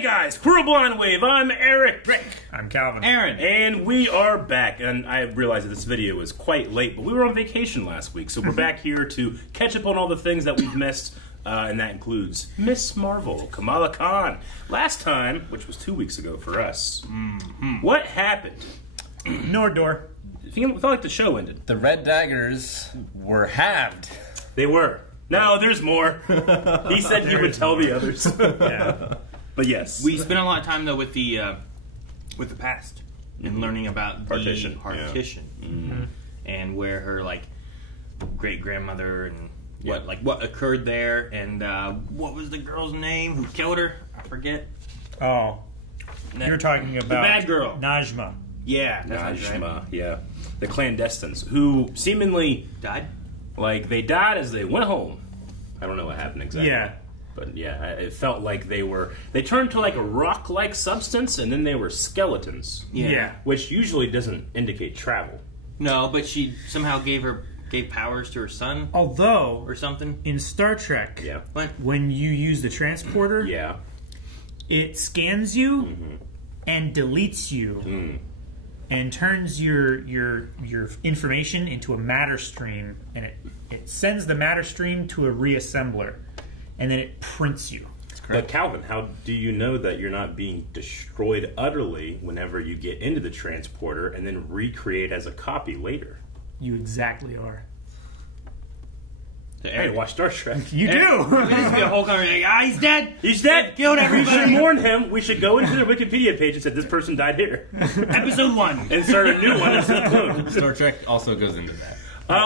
Hey guys, Squirrel Blind Wave, I'm Eric. Rick. I'm Calvin. Aaron. And we are back. And I realize that this video is quite late, but we were on vacation last week, so we're back here to catch up on all the things that we've missed, and that includes Miss Marvel, Kamala Khan. Last time, which was 2 weeks ago for us, what happened? Nordor. It felt like the show ended. The Red Daggers were halved. They were. No, there's more. He said he would tell the others. Yeah. But yes. We spent a lot of time though with the past and learning about Partition. the partition and where her great grandmother and what occurred there and what was the girl's name who killed her? I forget. Oh, you're talking about the bad girl, Najma. Yeah, that's her name. Najma, yeah. The clandestines, who seemingly Died. they died as they went home. I don't know what happened exactly. Yeah. But yeah, it felt like they turned to like a rock-like substance, and then they were skeletons. Yeah. Which usually doesn't indicate travel. No, but she somehow gave powers to her son Although, or something. in Star Trek, Yeah. What? when you use the transporter, Yeah. it scans you and deletes you and turns your information into a matter stream, and it sends the matter stream to a reassembler, and then it prints you. But Calvin, how do you know that you're not being destroyed utterly whenever you get into the transporter and then recreate as a copy later? You exactly are. Hey, watch Star Trek. You This do! would be a whole conversation. He's dead. He's dead. Killed We everybody. should mourn him. We should go into their Wikipedia page and say this person died here, Episode 1. and start a new one as his clone. Star Trek also goes into that.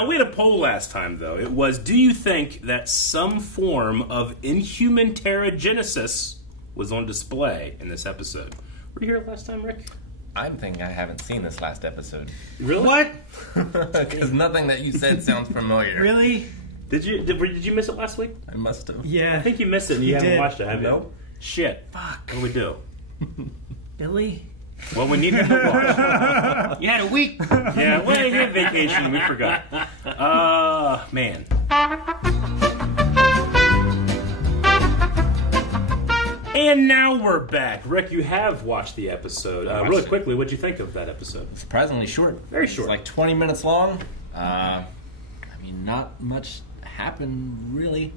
We had a poll last time, though. It was, do you think that some form of inhuman pterogenesis was on display in this episode? Were you here last time, Rick? I'm thinking I haven't seen this last episode. Really? What? Because nothing that you said sounds familiar. Really? Did you miss it last week? I must have. Yeah. I think you missed it and you You haven't did. watched it, have you? Nope. Shit. Fuck. What do we do? Billy? Well, we need him to watch. You had a week. Yeah, well, we had vacation. We forgot. Man. And now we're back. Rick, you have watched the episode. Really it. quickly, what'd you think of that episode? Surprisingly short. Very short. It's like 20 minutes long. Not much happened, really.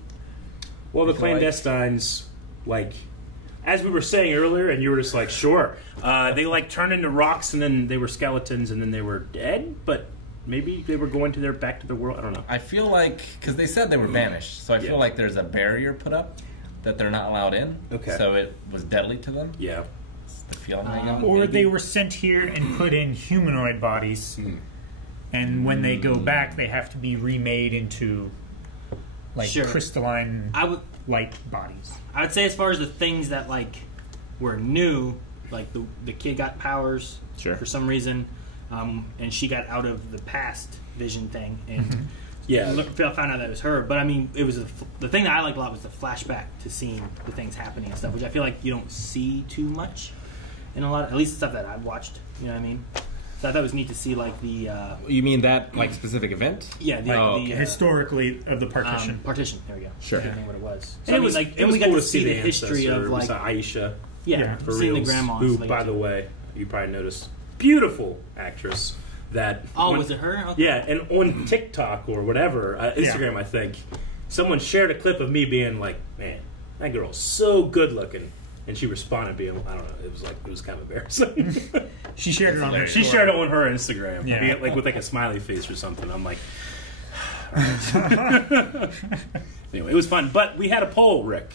Well, the I feel like- clandestines, as we were saying earlier, and you were just like, sure. They turned into rocks, and then they were skeletons, and then they were dead, but maybe they were going back to their world. I don't know. I feel like, because they said they were banished, so I Yeah. feel like there's a barrier put up that they're not allowed in. Okay. So it was deadly to them. Yeah. That's the feeling I got. Or maybe. they were sent here and put in humanoid bodies, and when they go back, they have to be remade into Sure. crystalline I would light bodies. I'd say as far as the things that were new, the kid got powers Sure. for some reason, and she got out of the past vision thing, and Yeah. found out that it was her. But I mean, it was the thing that I liked a lot was the flashback to seeing the things happening and stuff, which I feel like you don't see too much in a lot, at least the stuff that I've watched. You know what I mean? So I thought it was neat to see the You mean that specific event? Historically, of the partition. partition. There we go. Sure. I can't think what it was. So And I mean, and we got cool to see the history of Aisha. yeah, For seeing the reals, grandmas. who, by the way, you probably noticed, beautiful actress. That was it her? Okay. Yeah, and on TikTok or whatever, Instagram, I think, someone shared a clip of me being like, "Man, that girl's so good looking," and she responded being, "I don't know," it was kind of embarrassing. She shared it on her. She shared it on her Instagram, Yeah. with a smiley face or something. I'm like, all right. Anyway, it was fun, but we had a poll, Rick,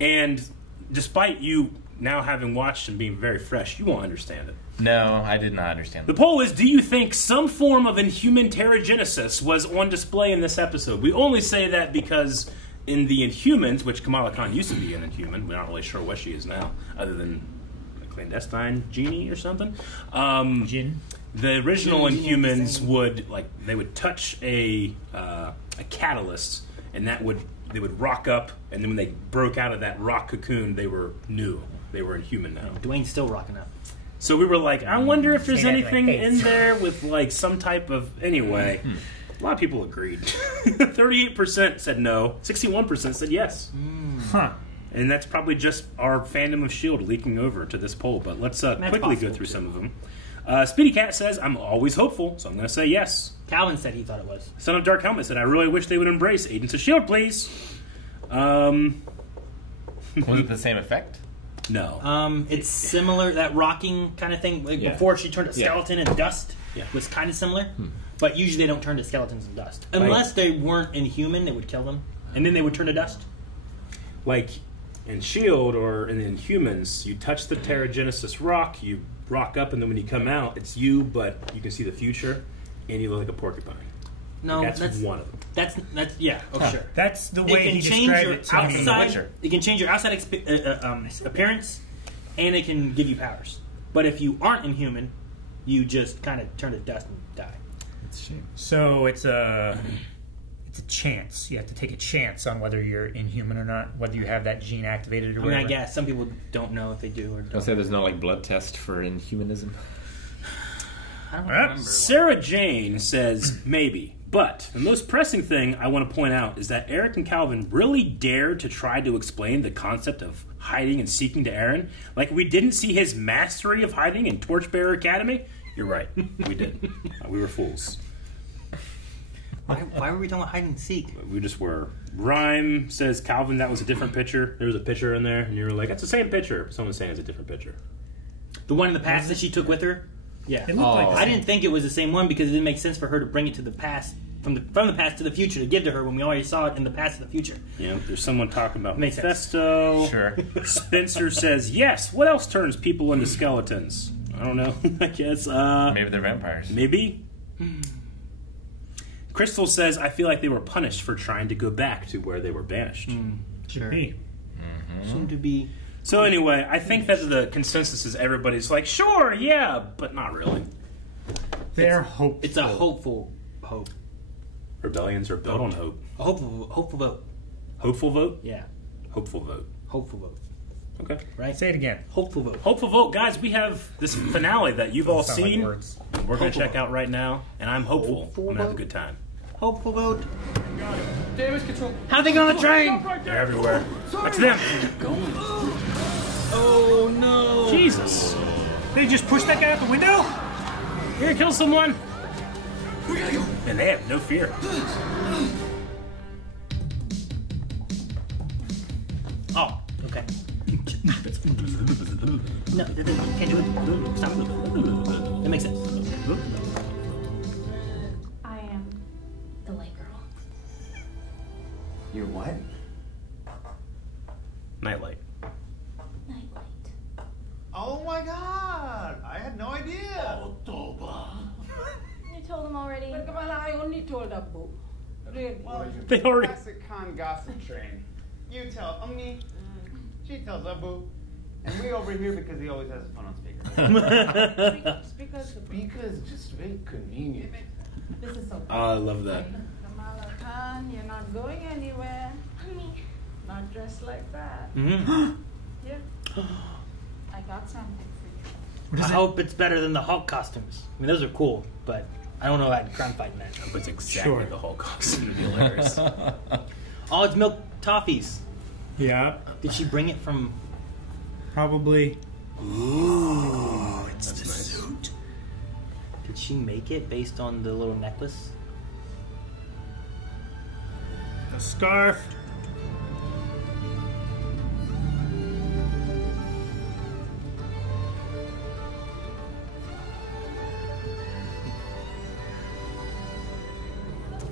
and despite you now having watched and being very fresh, you won't understand it. No, I did not understand. The poll is, do you think some form of inhuman pterogenesis was on display in this episode? We only say that because in the Inhumans, which Kamala Khan used to be an Inhuman, we're not really sure what she is now, other than a clandestine genie or something. Jin. The original Genie Inhumans thing. would touch a catalyst, and they would rock up, and then when they broke out of that rock cocoon, they were new. They were Inhuman now. Dwayne's still rocking up. So we were like, I wonder if there's Say that to my anything face. in there with some type of... Anyway, a lot of people agreed. 38% said no. 61% said yes. Huh. And that's probably just our fandom of S.H.I.E.L.D. leaking over to this poll. But let's quickly go possible, through too. some of them. Speedy Cat says, I'm always hopeful, so I'm going to say yes. Calvin said he thought it was. Son of Dark Helmet said, I really wish they would embrace Agents of S.H.I.E.L.D., please. Was it the same effect? No. It's similar, that rocking kind of thing. Like before she turned to skeleton and dust was kind of similar. But usually they don't turn to skeletons and dust. Unless they weren't inhuman, it would kill them. And then they would turn to dust. Like in S.H.I.E.L.D. or in Inhumans, you touch the Terrigenesis rock, you rock up, and then when you come out, it's you, but you can see the future, and you look like a porcupine. No, That's one of them. That's sure. That's the It way can he change described your it to me. outside. It can change your outside appearance, and it can give you powers. But if you aren't inhuman, you just kind of turn to dust and die. It's a shame. So it's a chance. You have to take a chance on whether you're inhuman or not, whether you have that gene activated or I mean, whatever. I guess some people don't know if they do or I'll don't. say there's no like blood test for inhumanism. I don't remember. Sarah Jane says, maybe. But the most pressing thing I want to point out is that Eric and Calvin really dared to try to explain the concept of hiding and seeking to Aaron. Like we didn't see his mastery of hiding in Torchbearer Academy. You're right. We did. We were fools. Why were we talking about hide and seek? We just were. Rhyme says, Calvin, that was a different picture. There was a picture in there, and you were like, that's the same picture. Someone's saying it's a different picture. The one in the past that she took with her? Yeah. It looked like the I same. didn't think it was the same one because it didn't make sense for her to bring it to the past, from the past to the future, to give to her when we already saw it in the past to the future. Yeah, there's someone talking about Makes sense. Mephisto. Sure. Spencer says, yes. What else turns people into skeletons? I don't know. I guess. Maybe they're vampires. Maybe. Crystal says, I feel like they were punished for trying to go back to where they were banished. Should be. Soon to be. So anyway, I think that the consensus is everybody's like, sure, yeah, but not really. They're hopeful. It's a hopeful hope. Rebellions are built on hope. A hopeful vote. Hopeful vote? Yeah. Hopeful vote. Hopeful vote. Okay. Right? Say it again. Hopeful vote. Hopeful vote. Guys, we have this finale that you've all Sound like seen. words. We're going to Hopeful check vote. out right now, and I'm hopeful. Hopeful I'm going to have a vote. good time. Hopeful vote. Damage control. How they get on the train? They're everywhere. That's them. Oh no. Jesus. They just pushed that guy out the window? Here, kill someone. And they have no fear. Oh, okay. No, can't do it. Stop. That makes sense. I am the light girl. You're what? Nightlight. Nightlight. Oh my god! I had no idea. You told him already. I only told Abu. Really? Well, They already. classic con gossip train. You tell Ummi, she tells Abu, and we over here because he always has his phone on speaker. Because Because it's just very convenient. this is so Oh, I love that. Kamala Khan, you're not going anywhere. Mommy. Not dressed like that. Mm-hmm. Yeah. I got something for you. I hope it's better than the Hulk costumes. I mean, those are cool, but I don't know about crime fighting that. It's exactly Sure. the whole costume. It'd be hilarious. Oh, it's milk toffees. Yeah, Did she bring it from? probably. Ooh, That's the suit. did she make it based on the little necklace? The scarf.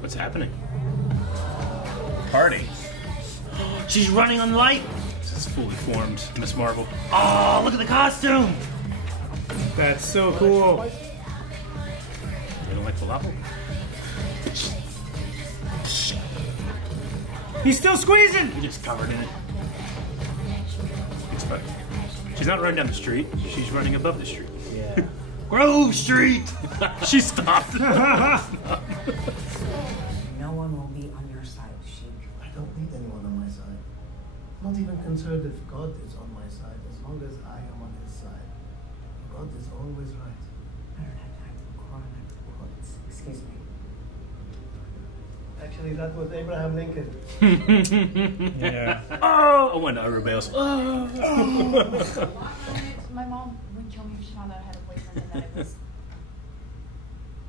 What's happening? Party. She's running on light. This is fully formed Miss Marvel. Oh, look at the costume. That's so cool. You don't like falafel? He's still squeezing. You're just covered in it. It's fun. She's not running down the street. She's running above the street. Yeah. Grove Street. She stopped. No one will be on your side, Sheik. I don't need anyone on my side. I'm not even concerned if God is on my side, as long as I am on his side. God is always right. I don't have time for Quran. Excuse me. Actually, that was Abraham Lincoln. Yeah. Oh, when I rebels. Oh. My mom would kill me if she found out I had a boyfriend and that it was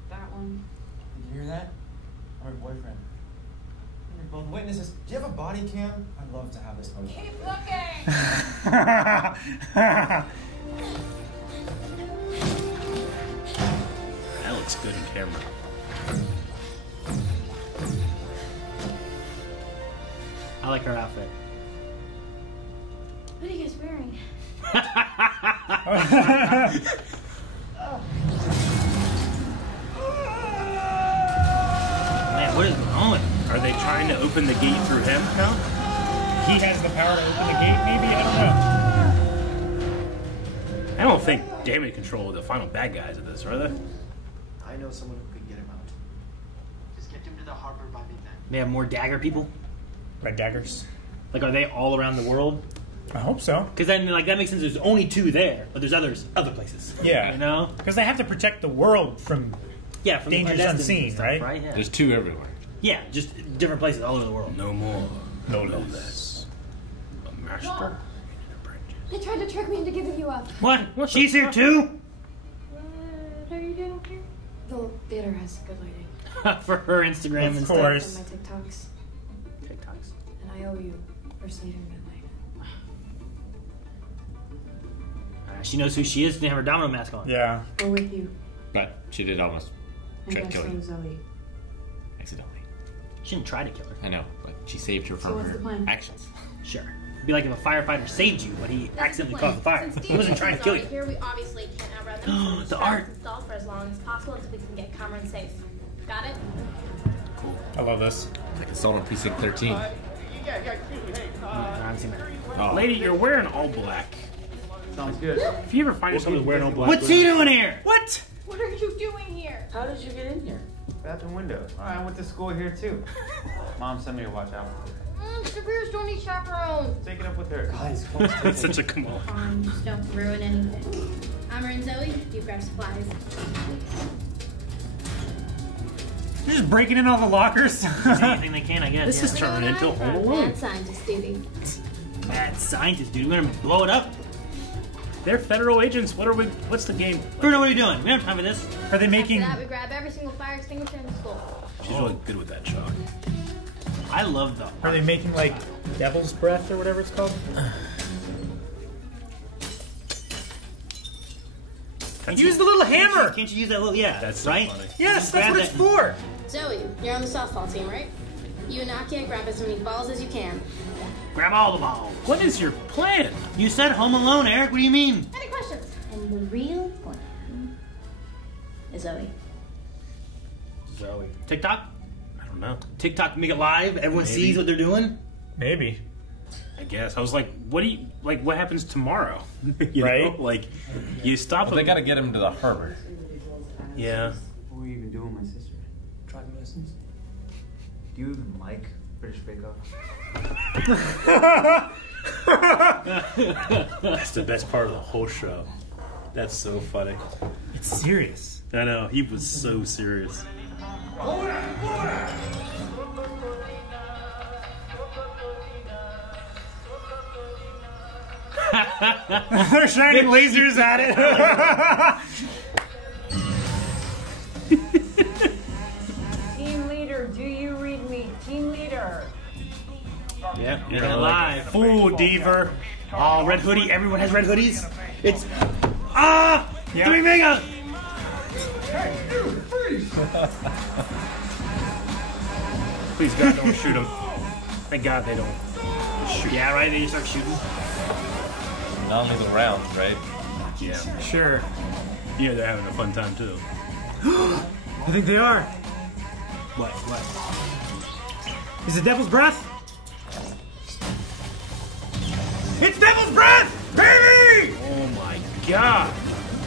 that one. Did you hear that? I'm her boyfriend. You're both witnesses. Do you have a body cam? I'd love to have this one. Keep looking! That looks good in camera. I like her outfit. What are you guys wearing? Man, what is going on? Are they trying to open the gate through him? No? He has the power to open the gate, maybe? I don't know. I don't think Damon control the final bad guys of this, are they? I know someone who could get him out. Just get him to the harbor by midnight. They have more dagger people? Red daggers. Like, are they all around the world? I hope so. Because then, like, that makes sense. There's only 2 there, but there's other places. Yeah. You know? Because they have to protect the world from Yeah, from dangers the unseen, stuff, right? Yeah. There's 2 everywhere. Yeah, just different places all over the world. No more. No No less. less. A master and an apprentice. They tried to trick me into giving you up. What? She's here too? What are you doing here? The theater has good lighting. For her Instagram Of and course. And my TikToks. stuff. TikToks. And I owe you for saving midnight. She knows who she is. She didn't have her domino mask on. Yeah. We're with you. But she did almost try to And kill so you. Zoe. Accidentally. She didn't try to kill her. I know, but she saved her So from what's the her plan? actions. Sure. It'd be like if a firefighter saved you, but he accidentally caused the fire. Since He wasn't trying to kill you. Here, we obviously can't outrun them. The So art. Stall for as long as possible until we can get Cameron safe. Got it? I love this. It's like Assault on Precinct 13. I haven't seen that. Oh. Lady, you're wearing all black. Sounds good. If you ever find yourself wearing all black, What's he doing here? What? What are you doing here? How did you get in here? Bathroom window. Oh, I went to school here too. Mom sent me to watch out. Sabrina's don't need chaperones. Take it up with her. Guys, It's such a come on. Fine, just don't ruin anything. Amber and Zoe, you grab supplies. You're just breaking in all the lockers. Anything they can, I guess. This yeah. is turning into We're Home on Alone. Mad scientist duty. Mad scientist, dude. We're gonna blow it up. They're federal agents. What's the game? Bruno, what are you doing? We don't have time for this. Are they After making... that, we grab every single fire extinguisher in the school. She's really good with that shot. I love the. Are they making, like, devil's breath or whatever it's called? Use the little hammer! Can't you use that little? Yeah, That's so right. funny. Yes, that's Grab what it's that- for! Zoe, you're on the softball team, right? You and Nakia grab as many balls as you can. Grab all the balls. What is your plan? You said Home Alone, Eric. What do you mean? Any questions? And the real plan is Zoe. Zoe. TikTok? I don't know. TikTok make it live. Everyone Maybe. sees what they're doing. Maybe. I guess. I was like, what happens tomorrow? You Right? know? Like, you stop Well, they gotta get him to the harbor. Yeah. What were you even doing with my sister? driving lessons. Do you even like British Bake Off? That's the best part of the whole show. That's so funny. It's serious. I know. He was so serious. They're shining lasers at it. Team leader, do you read me? Team leader. Yeah, You you're know, live. Fool, Deaver. Oh, red hoodie. Everyone has red hoodies. It's Yeah. 3 mega. Please, God, don't shoot him. Thank God they don't shoot. Yeah, right. They just start shooting. Non-lethal rounds, right? Yeah. Sure. Yeah, they're having a fun time, too. I think they are. What? Is it Devil's Breath? It's Devil's Breath, baby! Oh, my God.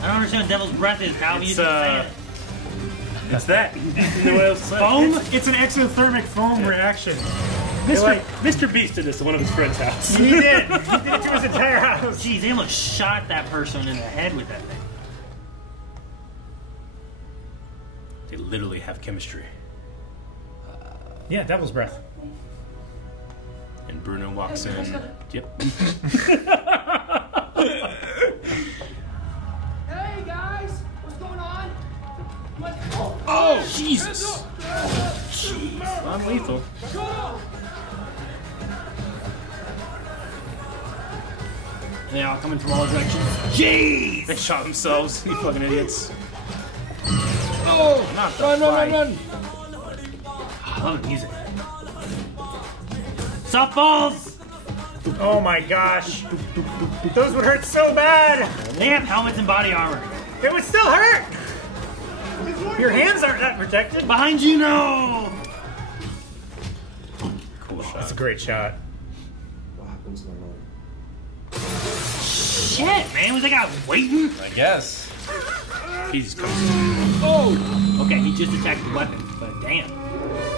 I don't understand what Devil's Breath is. How you It's, just saying it? It's that. What else to say? Foam? It's an exothermic foam reaction. Mr. Beast did this at one of his friend's house. He did. He did it to his entire house. Jeez, they almost shot that person in the head with that thing. They literally have chemistry. Yeah, Devil's Breath. And Bruno walks in. Yep. Hey guys, what's going on? Oh, Jesus! Jeez. Non-lethal. They all coming from all directions. Jeez! They shot themselves, you fucking idiots. Oh! Not the Run, flight. run! I love the music. Softballs! Oh my gosh. Those would hurt so bad. They have helmets and body armor. It would still hurt. Your hands aren't that protected. Behind you, no! Cool shot. That's a great shot. What happens in the morning? Shit, man, was that guy waiting? I guess. He's coming. Oh! Okay, he just attacked the weapon, but damn.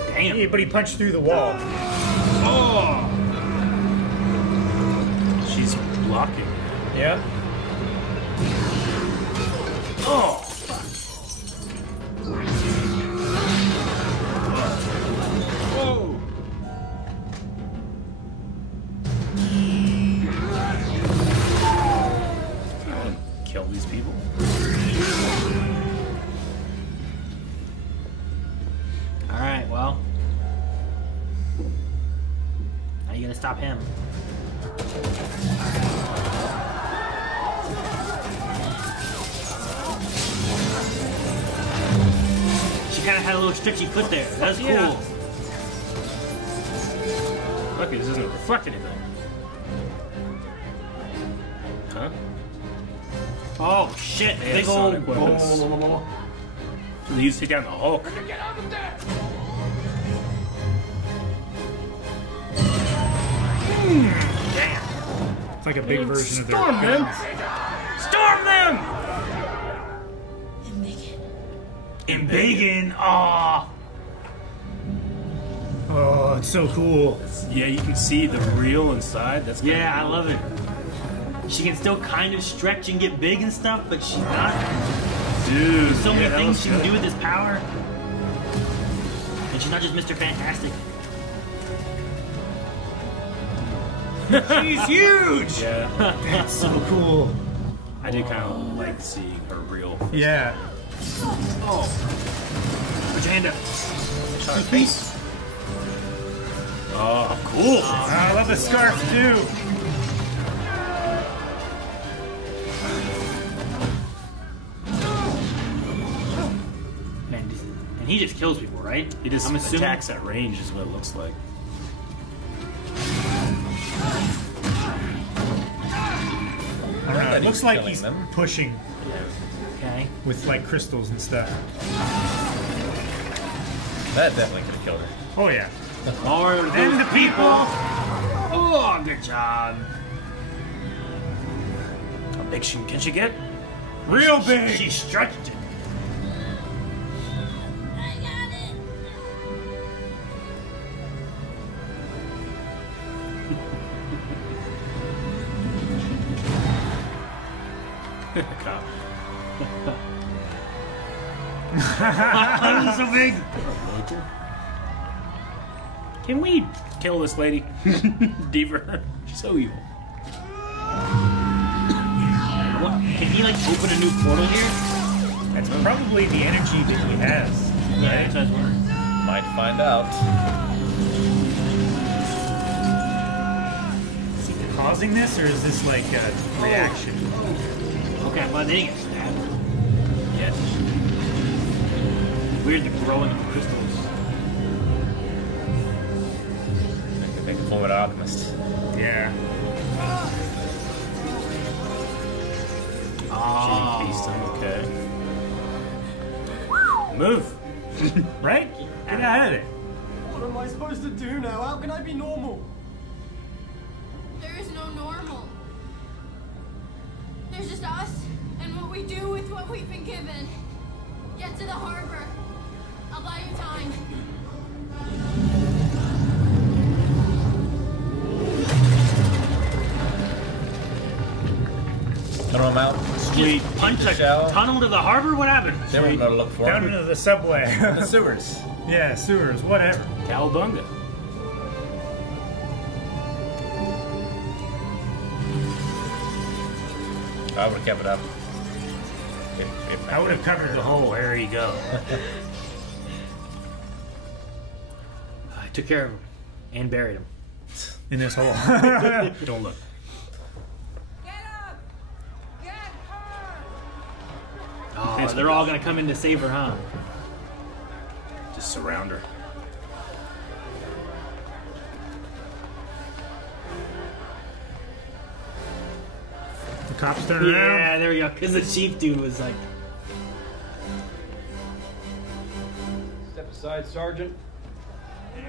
Damn. Yeah, but he punched through the wall. Oh! She's blocking. Yeah. Oh! Whoa! Kill these people. Alright, well. Now you gotta stop him. She kinda had a little stretchy foot there. That was cool. Yeah. Lucky this doesn't reflect anything. Huh? Oh shit, Yeah, big old sonic weapons. So they used to take down the Hulk. Get out of there! damn. It's like a big version of their Storm them! guns. Storm them! And bacon, aw. Oh, it's so cool. Yeah, you can see the reel inside. That's kinda Yeah, I cool. love it. She can still kind of stretch and get big and stuff, but she's not. Dude, There's so yeah, many that things was she can good. do with this power. And she's not just Mr. Fantastic. She's huge. Yeah, That's so cool. I do kind of like seeing her reel. Yeah. Oh. Put your hand up. Shot her face. Oh, cool. I love the scarf too. Man, and he just kills people, right? He just I'm assuming. attacks at range is what it looks like. I don't know. It looks like he's Killing them. pushing Okay. with like crystals and stuff. That definitely could have killed her. Oh yeah. Or And the people. Oh, good job. How big can she get? Real big. She stretched it. Cop. I'm so big. Can we kill this lady? Deaver. She's so evil. What? Can he like open a new portal here? That's probably the energy that he has. Yeah, that's what I was wondering. Might find out. Is he causing this, or is this like a reaction? Okay, well they didn't get stabbed. Yes. Weird, the growing of crystals. I could make a Fullmetal Alchemist. Yeah. She encased him, okay. Move! Right? Get out of it. What am I supposed to do now? How can I be normal? There is no normal. There's just us and what we do with what we've been given. Get to the harbor. I'll buy you time. Throw him out. Sweet. Punch a Shell. tunnel to the harbor? What happened? They won't know to look for Down him. into the subway. In the sewers. Yeah, sewers, whatever. Cowabunga. I would have kept it up. If I would have covered the hole. There you go. I took care of him and buried him in this hole. Don't look. Oh, they're all gonna come in to save her, huh? Just surround her. The cops turn around. Yeah, there we go. Because the chief dude was like, Step aside, Sergeant. No,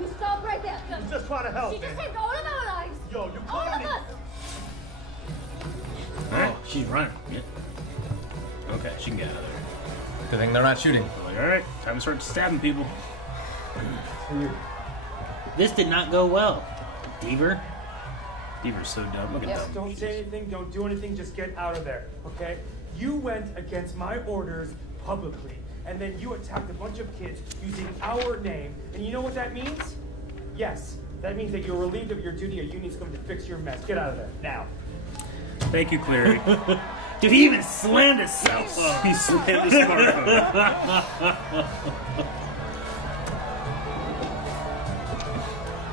you stop right there. Just try to help. She just saved all of our lives. Yo, you all of us. oh, she's running. Yeah. Okay, she can get out of there. Good thing they're not shooting. Like, all right, time to start stabbing people. This did not go well. Deaver. Deaver's so dumb. Look at Yes, them. don't say anything, don't do anything, just get out of there, okay? You went against my orders publicly, and then you attacked a bunch of kids using our name, and you know what that means? Yes, that means that you're relieved of your duty, a union's coming to fix your mess. Get out of there, now. Thank you, Cleary. Dude, he even slammed his cell phone. He slammed his smartphone.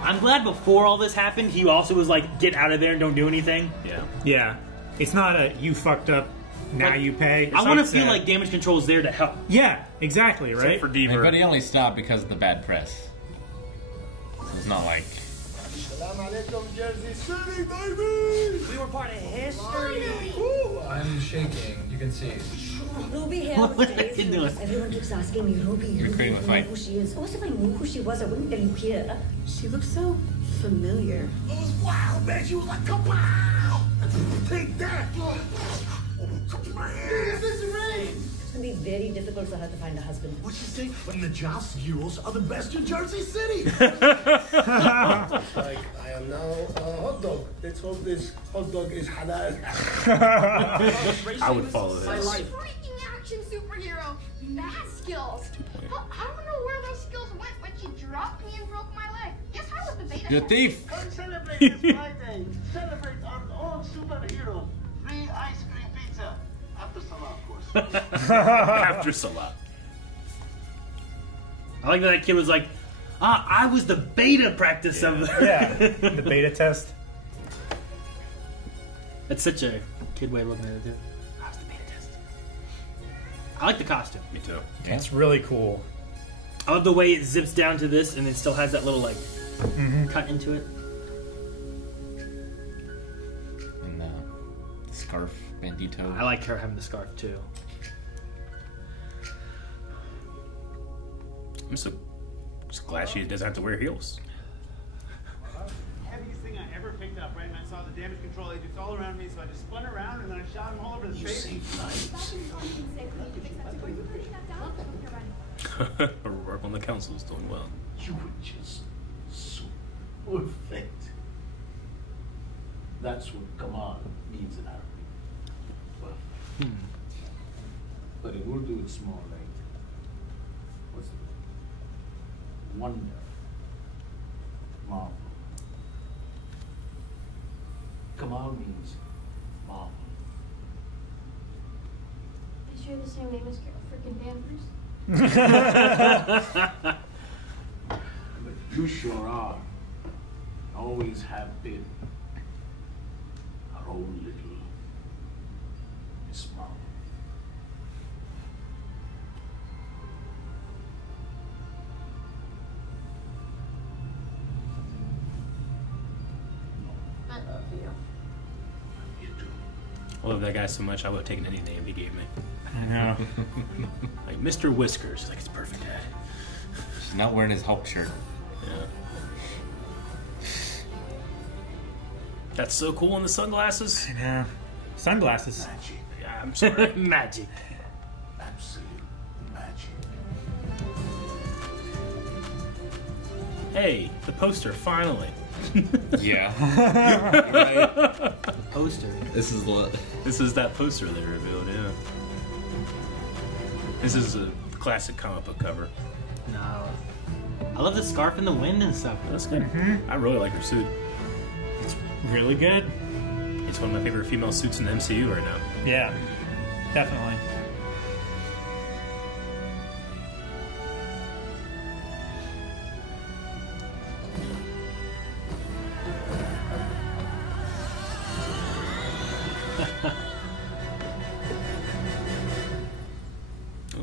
I'm glad before all this happened, he also was like, get out of there and don't do anything. Yeah. Yeah. It's not a you fucked up, now you pay. I want to feel like damage control is there to help. Yeah, exactly, right? Except for Deaver. But he only stopped because of the bad press. So it's not like... Salam alaikum, Jersey City, baby! We were part of history! Ooh, I'm shaking, you can see. Ruby here What was are days you ago. doing? Everyone keeps asking me, Ruby, creating a I fight. know who she is. Of course, if I knew who she was, I wouldn't tell you here. She looks so familiar. It was wild, man. She was like, kapow! Take that! This is rain! It's going to be very difficult for her to find a husband. What'd she say? When the Joust Euros are the best in Jersey City! Like, I am now a hot dog. Let's hope this hot dog is halal. I would follow My this. life. Freaking action superhero. Math skills. I don't know where those skills went when she dropped me and broke my leg. Guess I was the beta. You're a thief! Come celebrate this Friday. Celebrate our own superhero. Free ice cream pizza. After Salah, of course. After Salah. I like that kid was like, I was the beta practice of the... Yeah, the beta test. That's such a kid way of looking at it, too. I was the beta test. I like the costume. Me too. It's really cool. I love the way it zips down to this and it still has that little, like, cut into it. And the scarf bandito. I like her having the scarf, too. I'm so just glad she doesn't have to wear heels. Heaviest thing I ever picked up, right? And I saw the damage control agents all around me, so I just spun around and then I shot them all over the face. Work on the council is doing well. You were just so perfect. That's what command means in Arabic. Perfect. But in Urdu it's more like, what's the word? Wonder. Marvel. Kamal means marvel. They share the same name as freaking Danvers. But you sure are. Always have been. Our own little Miss Marvel. I love you. I love that guy so much, I would have taken any name he gave me. I know. Like Mr. Whiskers. Like, it's perfect, Dad. She's not wearing his Hulk shirt. Yeah. That's so cool in the sunglasses. I know. Sunglasses. Magic. Yeah, I'm sorry. Magic. Absolute magic. Hey, the poster, finally. Yeah. Right. Poster. This is the... This is that poster they revealed, yeah. This is a classic comic book cover. No. I love the scarf in the wind and stuff. That's good. I really like her suit. It's really good. It's one of my favorite female suits in the MCU right now. Yeah, definitely.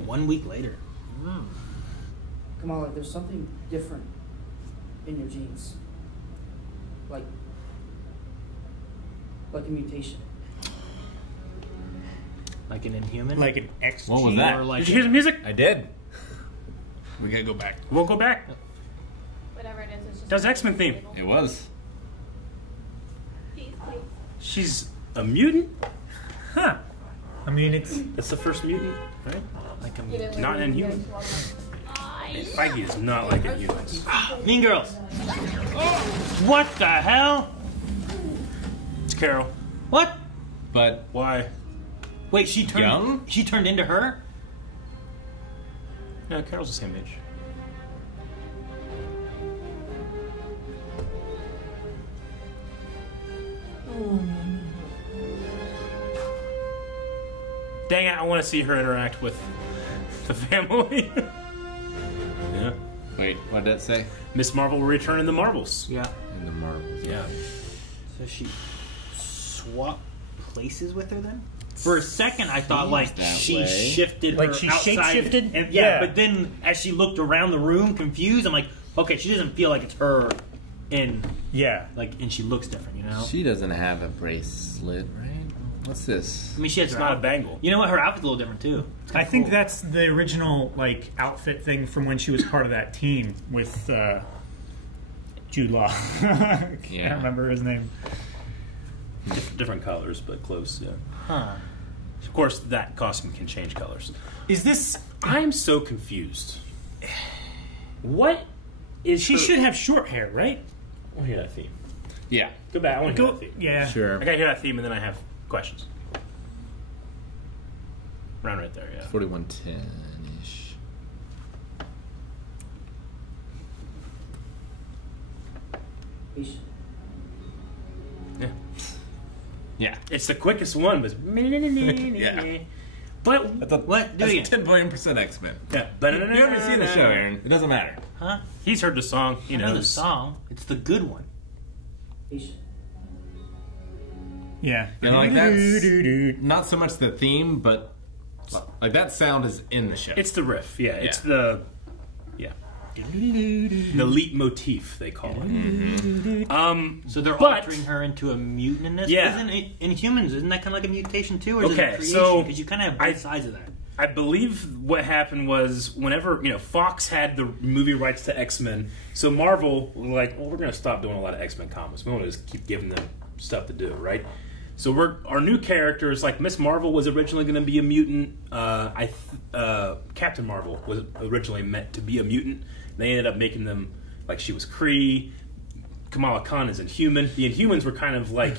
One week later. Kamala, there's something different in your genes. Like a mutation. Like an Inhuman? Like an X What was gene? that? Or like Did you hear the music? I did. We gotta go back. We'll go back. Whatever it is, it's just. That was X-Men theme. It was. Please, please. She's a mutant? Huh. I mean, it's That's the first mutant, right? Like a He didn't Not leave, Inhuman. he was Feige is not like Inhumans. Mean Girls. What the hell? It's Carol. What? But Why? Wait, she turned. Young? She turned into her. No, Carol's the same age. Dang it, I want to see her interact with the family. Yeah. wait, what did that say? Miss Marvel will return in the Marvels. Yeah. In the Marvels. Yeah. So she swapped places with her then? For a second, I thought like that she way. shifted Like her she outside. shape-shifted? And, Yeah. But then as she looked around the room, confused, I'm like, okay, she doesn't feel like it's her. In and she looks different, you know. She doesn't have a bracelet, right? What's this? I mean, she has It's her not a outfit. bangle. You know what? Her outfit's a little different too. It's I kinda think cool. that's the original like outfit thing from when she was part of that team with Jude Law. I can't remember his name. Different colors, but close. Yeah. Huh. Of course, that costume can change colors. Is this? I'm so confused. What is She her... should have short hair, right? I want to hear that theme. Yeah. Go back. I want to hear that theme. Yeah. Sure. I gotta hear that theme, and then I have questions. Around right there, yeah. 4110-ish. Yeah. Yeah. It's the quickest one, but Yeah. But That's a, What? Do that's it again. 10 billion % X-Men. yeah. You haven't seen the show, Aaron. It doesn't matter. Huh? He's heard the song. He I know the knows. song. It's the good one. Yeah. And like that's not so much the theme, but like that sound is in the show. It's the riff. Yeah. It's Yeah. the the leitmotif they call it. So they're but- altering her into a mutant in this. Yeah. Isn't it, in humans, isn't that kind of like a mutation too, or is it Okay, a creation? so Because you kind of have both sides of that. I believe what happened was whenever Fox had the movie rights to X-Men, so Marvel was like, well, we're going to stop doing a lot of X-Men comics. We want to just keep giving them stuff to do, right? So our new characters, like Miss Marvel was originally going to be a mutant. Captain Marvel was originally meant to be a mutant. They ended up making them like she was Kree. Kamala Khan is Inhuman. The Inhumans were kind of like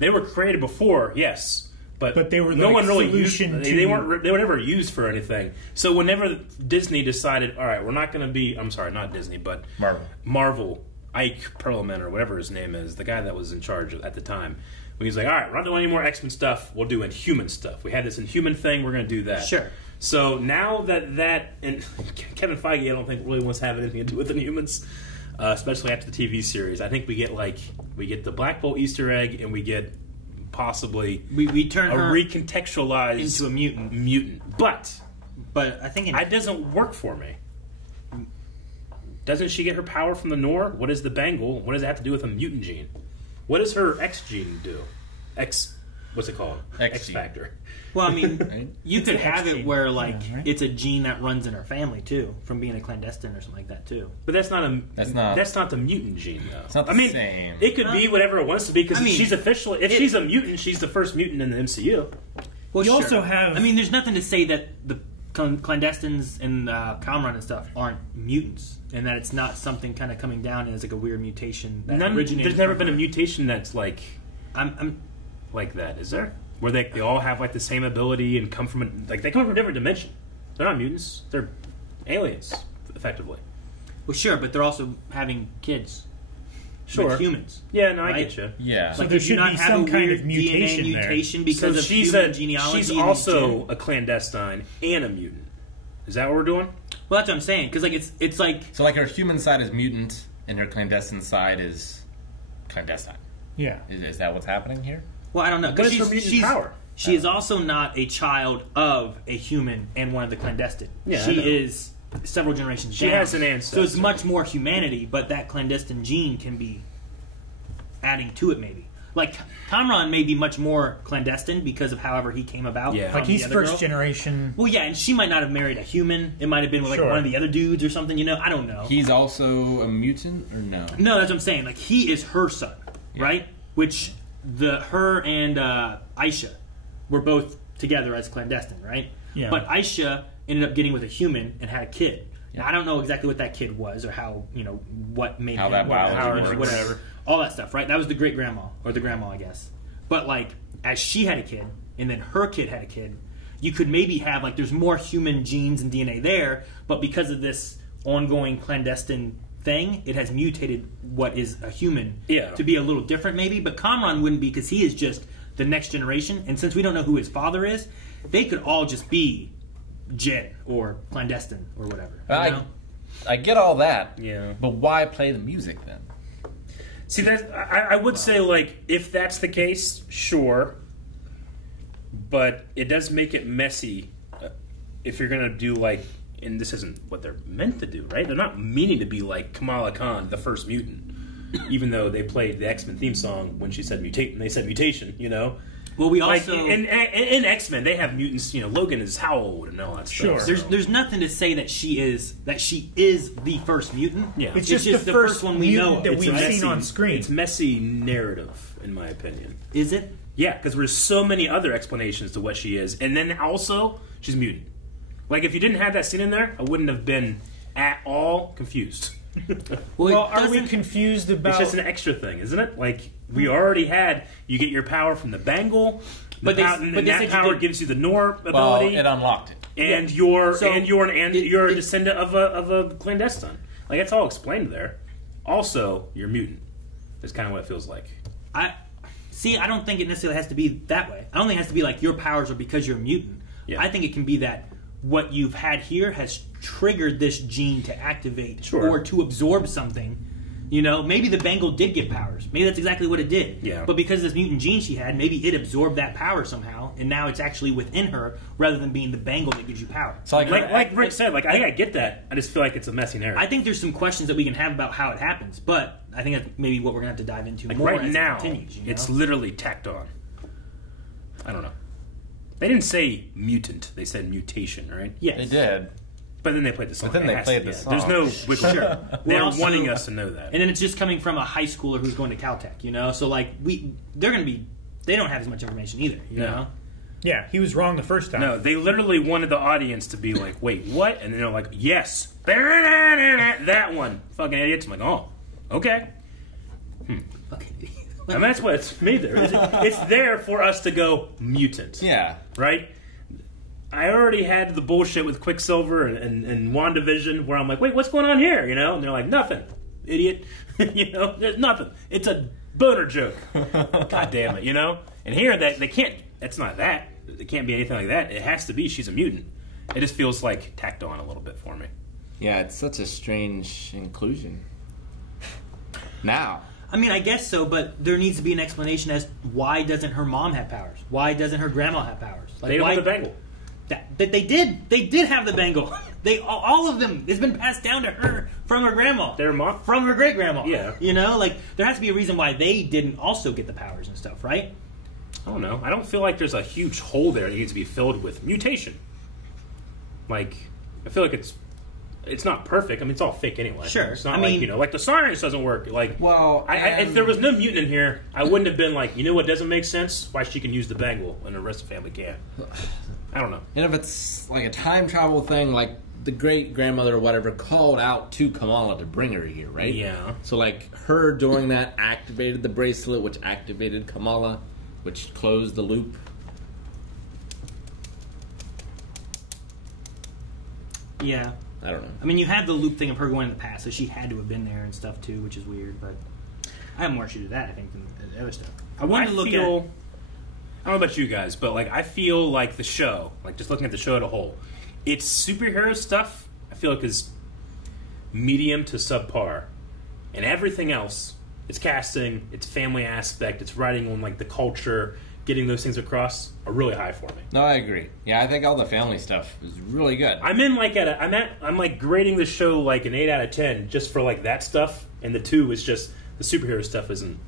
they were created before, yes. But they were no like one really used. solution They to- weren't. They were never used for anything. So whenever Disney decided, all right, we're not going to be. I'm sorry, not Disney, but Marvel. Ike Perlman or whatever his name is, the guy that was in charge at the time. When he's like, all right, we're not doing any more X-Men stuff. We'll do Inhuman stuff. We had this Inhuman thing. We're going to do that. Sure. So now that and Kevin Feige, I don't think really wants to have anything to do with Inhumans, especially after the TV series. I think we get the Black Bolt Easter egg, and we get possibly we turn a her recontextualized into a mutant. But I think that doesn't work for me. Doesn't she get her power from the Nor? What is the bangle? What does it have to do with a mutant gene? What does her X gene do? What's it called? X Factor. Well, I mean, you could It's an have X it gene. where like Yeah, right? it's a gene that runs in her family too, from being a clandestine or something like that too. But that's not the mutant gene though. It's not the same. It could be whatever it wants to be because I mean, she's officially. If she's a mutant, she's the first mutant in the MCU. Well, You sure. also have- I mean, there's nothing to say that the clandestines and Kamran and stuff aren't mutants, and that it's not something kind of coming down as like a weird mutation that originated. There's never from been a her. mutation that's like, I'm like that. Is there? Where they all have like the same ability and come from they come from a different dimension. They're not mutants. They're aliens, effectively. Well, sure, but they're also having kids. Sure. With humans. Yeah, no, I right? get you. Yeah. So Like, there did you should not be have some a kind weird of mutation DNA there. mutation because So of she's human genealogy? she's and also gene? a clandestine and a mutant. Is that what we're doing? Well, that's what I'm saying. Because like it's like So like her human side is mutant, and her clandestine side is clandestine. Yeah. Is that what's happening here? well, I don't know. What 'cause is her mutant power? She is also not a child of a human and one of the clandestine. Yeah, I she know. is several generations She down. has an ancestor. So it's much more humanity, but that clandestine gene can be adding to it maybe. Like, Kamran may be much more clandestine because of however he came about. Yeah. from Like the he's other first girl. generation. Well, yeah, and she might not have married a human. It might have been like Sure. one of the other dudes or something, you know? I don't know. He's also a mutant, or no? No, that's what I'm saying. Like, he is her son, right? Which her and Aisha were both together as clandestine, right? Yeah. But Aisha ended up getting with a human and had a kid. Now, I don't know exactly what that kid was or how, what made How him, that what biology powers, works. whatever. All that stuff, right? That was the great grandma, or the grandma, I guess. But, like, as she had a kid, and then her kid had a kid, you could maybe have, like, there's more human genes and DNA there, but because of this ongoing clandestine thing, it has mutated what is a human to be a little different, maybe. But Kamran wouldn't be, because he is just the next generation, and since we don't know who his father is, they could all just be Jinn or clandestine or whatever. You know? I get all that. Yeah. But why play the music then? See, I would say, like, if that's the case, sure. But it does make it messy if you're going to do, like, and this isn't what they're meant to do, right? They're not meaning to be like Kamala Khan, the first mutant, even though they played the X-Men theme song when she said mutation. They said mutation, you know? Well, we like, also... in X-Men, they have mutants, Logan is how old and all that stuff. Sure. There's nothing to say that she is the first mutant. Yeah. It's just the first one we know mutant that of. we've It's seen on screen. It's messy narrative, in my opinion. Is it? Yeah, because there's so many other explanations to what she is, and then also she's a mutant. Like, if you didn't have that scene in there, I wouldn't have been at all confused. Well, are we confused about... It's just an extra thing, isn't it? Like, we already had, you get your power from the bangle, But that power gives you the Nor ability. Well, it unlocked it. And you're a descendant of a clandestine. Like, that's all explained there. Also, you're a mutant. That's kind of what it feels like. I don't think it necessarily has to be that way. I don't think it has to be like your powers are because you're a mutant. Yeah. I think it can be that what you've had here has triggered this gene to activate or to absorb something. Maybe the bangle did get powers. Maybe that's exactly what it did. Yeah. But because of this mutant gene she had, maybe it absorbed that power somehow, and now it's actually within her rather than being the bangle that gives you power. So like Rick said, like I get that. I just feel like it's a messy narrative. I think there's some questions that we can have about how it happens, but I think that's maybe what we're going to have to dive into Like more right as now, it continues. it's literally tacked on. I don't know. They didn't say mutant. They said mutation, right? Yes. They did. But then they played the song. But then It they has played to- the yeah. song. There's no wiggle Sure. room. They're Also- wanting us to know that. And then it's just coming from a high schooler who's going to Caltech, So like they're going to be, they don't have as much information either, you No. know. Yeah, he was wrong the first time. No, they literally wanted the audience to be like, wait, what? And then they're like, yes. That one. Fucking idiots. I'm like, oh, okay. I mean, that's what it's made there. It's there for us to go mutant. Yeah. Right? I already had the bullshit with Quicksilver and WandaVision where I'm like, wait, what's going on here? And they're like, nothing, idiot. There's nothing. It's a boner joke. God damn it, And here, that they can't, it's not that. It can't be anything like that. It has to be she's a mutant. It just feels like tacked on a little bit for me. Yeah, it's such a strange inclusion. Now. I mean, I guess so, but there needs to be an explanation as why doesn't her mom have powers? Why doesn't her grandma have powers? Like, They don't why, have the bangle. That they did. They did have the bangle. All of them. It's been passed down to her from her grandma. Their mom? From her great grandma. Yeah. There has to be a reason why they didn't also get the powers and stuff, right? I don't know. I don't feel like there's a huge hole there that needs to be filled with mutation. Like, I feel like it's not perfect. I mean, it's all fake anyway. Sure. It's not I like, mean- like the science doesn't work. Like, well, if there was no mutant in here, I wouldn't have been like, what doesn't make sense? Why she can use the bangle and the rest of the family can't. I don't know. And if it's like a time travel thing, like the great grandmother or whatever called out to Kamala to bring her here, right? Yeah. So like her doing that activated the bracelet, which activated Kamala, which closed the loop. Yeah. I don't know. I mean, you have the loop thing of her going in the past, so she had to have been there and stuff too, which is weird. But I have more issue to that, I think, than the other stuff. I wanted to look at. I don't know about you guys, but like I feel like the show, like just looking at the show as a whole, it's superhero stuff. I feel like is medium to subpar, and everything else, it's casting, it's family aspect, it's writing on like the culture, getting those things across, are really high for me. No, I agree. Yeah, I think all the family stuff is really good. I'm like grading the show like an 8 out of 10 just for like that stuff, and the 2 is just the superhero stuff isn't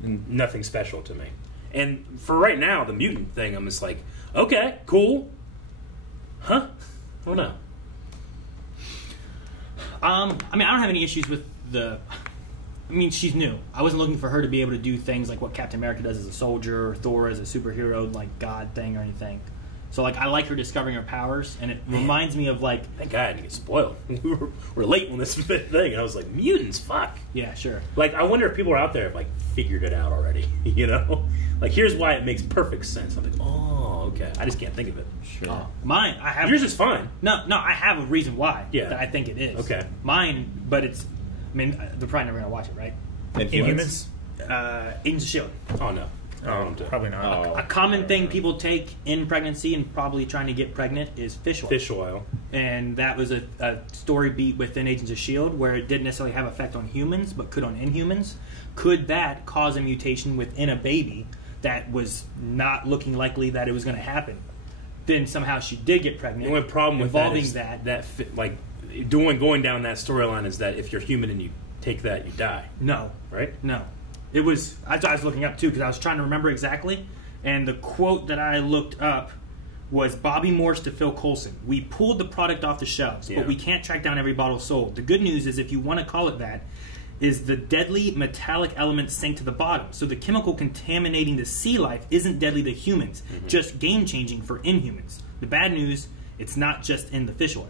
nothing special to me. And for right now, the mutant thing, I'm just like, okay, cool, huh? I don't know. I mean, I don't have any issues with the. I mean, she's new. I wasn't looking for her to be able to do things like what Captain America does as a soldier, or Thor as a superhero, like god thing or anything. So, like, I like her discovering her powers, and it reminds me of, like... Thank God I didn't get spoiled. We were late on this thing, and I was like, mutants, fuck. Yeah, sure. Like, I wonder if people are out there have, like, figured it out already, you know? Like, here's why it makes perfect sense. I'm like, oh, okay. I just can't think of it. Sure. Mine, I have... Yours is fine. No, I have a reason why that I think it is. Okay. Mine, but it's... I mean, they're probably never going to watch it, right? Inhumans? Agents of S.H.I.E.L.D. Oh, no. Probably not. A common thing people take in pregnancy and probably trying to get pregnant is fish oil. Fish oil. And that was a story beat within Agents of S.H.I.E.L.D. where it didn't necessarily have effect on humans, but could on Inhumans. Could that cause a mutation within a baby that was not looking likely that it was going to happen? Then somehow she did get pregnant. The only problem with involving going down that storyline is that if you're human and you take that, you die. No. Right? No. It was, I was looking up too because I was trying to remember exactly, and the quote that I looked up was Bobby Morse to Phil Coulson. We pulled the product off the shelves, but we can't track down every bottle sold. The good news is, if you want to call it that, is the deadly metallic element sank to the bottom. So the chemical contaminating the sea life isn't deadly to humans, just game-changing for Inhumans. The bad news, it's not just in the fish oil.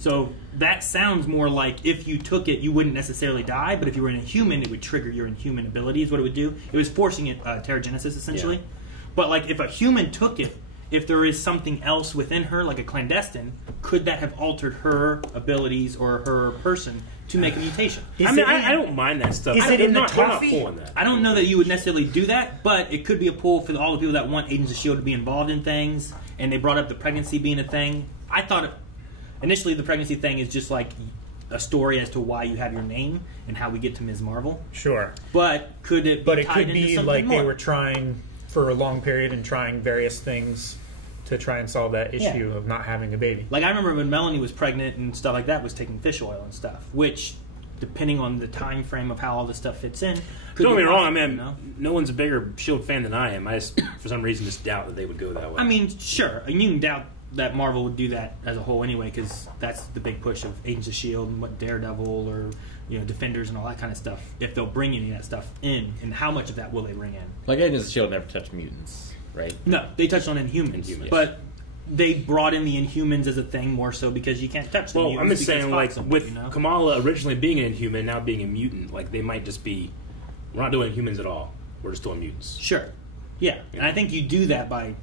So that sounds more like if you took it, you wouldn't necessarily die, but if you were in a human, it would trigger your inhuman abilities, what it would do. It was forcing it, pterogenesis, essentially. Yeah. But like if a human took it, if there is something else within her, like a clandestine, could that have altered her abilities or her person to make a mutation? I don't mind that stuff. Is it in the toffee? I don't know that you would necessarily do that, but it could be a pull for all the people that want Agents of S.H.I.E.L.D. to be involved in things, and they brought up the pregnancy being a thing. I thought initially the pregnancy thing is just like a story as to why you have your name and how we get to Ms. Marvel. Sure. But could it be it could be like more? They were trying for a long period and trying various things to try and solve that issue of not having a baby. Like I remember when Melanie was pregnant and stuff like that, was taking fish oil and stuff, which, depending on the time frame of how all this stuff fits in, don't get me wrong, I mean, no one's a bigger S.H.I.E.L.D. fan than I am. I just, for some reason, just doubt that they would go that way. I mean, sure, and you can doubt that Marvel would do that as a whole anyway, because that's the big push of Agents of S.H.I.E.L.D. and what Daredevil or Defenders and all that kind of stuff. If they'll bring any of that stuff in, and how much of that will they bring in? Like Agents of S.H.I.E.L.D. never touched mutants, right? No, they touched on Inhumans. But they brought in the Inhumans as a thing more so because you can't touch the mutants. Well, I'm just saying, like, with Kamala originally being an Inhuman, now being a mutant, like, they might just be, we're not doing Inhumans at all. We're just doing mutants. Sure. Yeah. And I think you do that by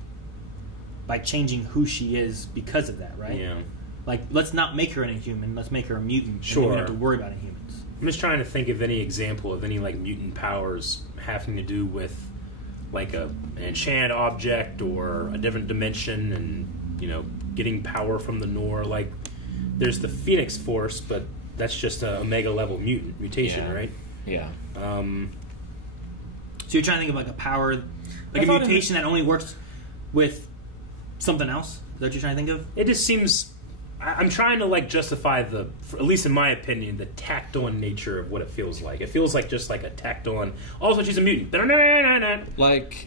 changing who she is because of that, right? Yeah. Like, let's not make her an Inhuman. Let's make her a mutant. Sure. And we don't have to worry about Inhumans. I'm just trying to think of any example of any, like, mutant powers having to do with, like, an enchanted object or a different dimension and, getting power from the Nor. Like, there's the Phoenix Force, but that's just a Omega level mutation, right? Yeah. So you're trying to think of, like, a power, like a mutation that only works with something else? Is that what you're trying to think of? It just seems... I'm trying to, like, justify at least in my opinion, the tacked-on nature of what it feels like. It feels like just like a tacked-on... Also, she's a mutant. Like...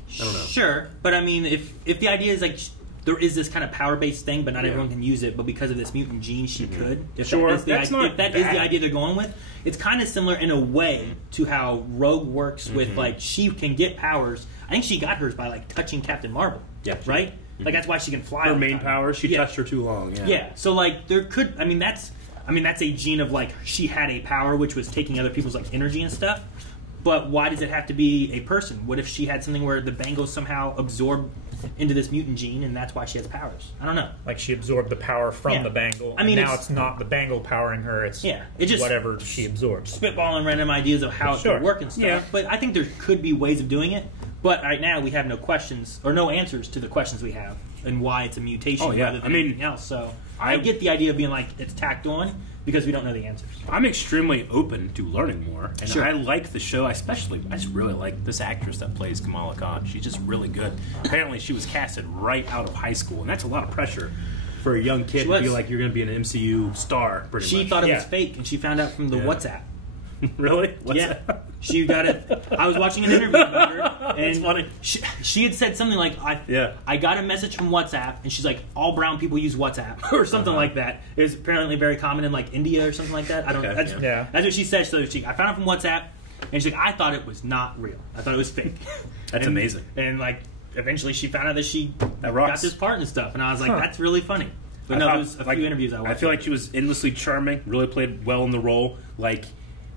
I don't know. Sure, but I mean, if the idea is, like, there is this kind of power-based thing, but not everyone can use it, but because of this mutant gene, she could. If that is the idea they're going with, it's kind of similar in a way to how Rogue works with, like, she can get powers. I think she got hers by, like, touching Captain Marvel. Yeah. Right? Like, that's why she can fly. Her main power, she touched her too long. Yeah. So, like, there could... I mean, that's a gene of, like, she had a power which was taking other people's, like, energy and stuff. But why does it have to be a person? What if she had something where the Bangles somehow absorb into this mutant gene, and that's why she has powers. I don't know. Like she absorbed the power from the bangle. I mean, and now it's not the bangle powering her. It's it just whatever she absorbs. Spitballing random ideas of how it could work and stuff. Yeah. But I think there could be ways of doing it. But right now we have no questions or no answers to the questions we have and why it's a mutation rather than anything else. So I get the idea of being like it's tacked on because we don't know the answers. I'm extremely open to learning more, and I like the show. I just really like this actress that plays Kamala Khan. She's just really good. Apparently, she was casted right out of high school, and that's a lot of pressure for a young kid to feel like you're going to be an MCU star. She thought it was fake, and she found out from the WhatsApp. Really? Yeah. She got it. I was watching an interview about her, and That's funny. She had said something like, I got a message from WhatsApp, and she's like, all brown people use WhatsApp, or something like that. It's apparently very common in like India or something like that. I don't know. That's what she said. So I found it from WhatsApp, and she's like, I thought it was not real. I thought it was fake. That's amazing. And like, eventually she found out that she got this part and stuff, and I was like, that's really funny. But no, there's a few interviews I watched. I feel like she was endlessly charming, really played well in the role. Like,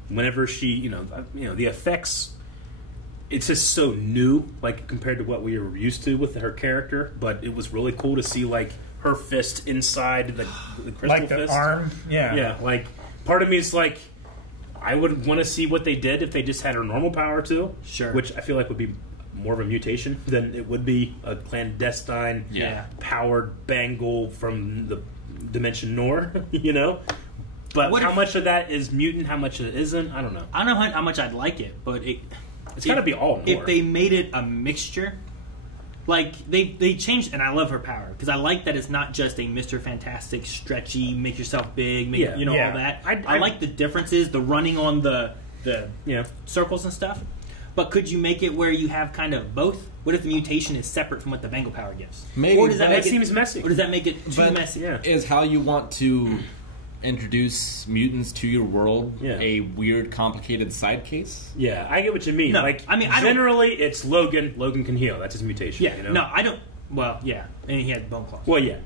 whenever she, the effects, it's just so new, like, compared to what we were used to with her character. But it was really cool to see, like, her fist inside the crystal like the fist. arm, Yeah, like, part of me is like, I would want to see what they did if they just had her normal power, too. Sure. Which I feel like would be more of a mutation than it would be a clandestine, powered bangle from the dimension Nor, But how much of that is mutant, how much of it isn't, I don't know. I don't know how much I'd like it, but it's got to be all Nor. If they made it a mixture, like they changed, and I love her power because I like that it's not just a Mr. Fantastic, stretchy, make yourself big, all that. I like the differences, the running on the circles and stuff. But could you make it where you have kind of both? What if the mutation is separate from what the bangle power gives? Maybe, or does that seems messy. Or does that make it too messy? Is how you want to introduce mutants to your world a weird, complicated side case? Yeah, I get what you mean. No, like, generally, it's Logan. Logan can heal. That's his mutation. Yeah, no, I don't. Well, yeah, and he had bone claws. Well, yeah,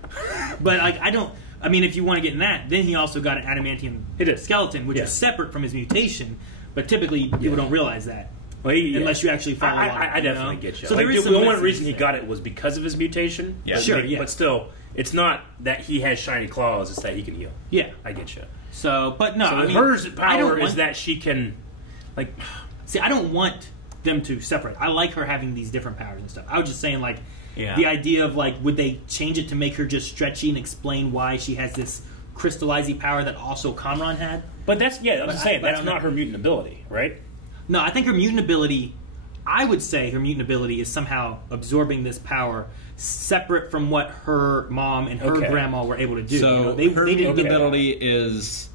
but like, I don't. I mean, if you want to get in that, then he also got an adamantium skeleton, which is separate from his mutation. But typically, people don't realize that. Well, unless you actually follow along. I definitely get you. So like, the only reason he got it was because of his mutation. Yeah, sure. But still, it's not that he has shiny claws; it's that he can heal. Yeah, I get you. So, but no, I mean, her power is that she can, like. See, I don't want them to separate. I like her having these different powers and stuff. I was just saying, like, the idea of like, would they change it to make her just stretchy and explain why she has this crystallizing power that also Kamran had? But that's I'm just saying that's not her mutant ability, right? No, I think her mutant ability, I would say her mutant ability is somehow absorbing this power separate from what her mom and her grandma were able to do. So her mutant ability is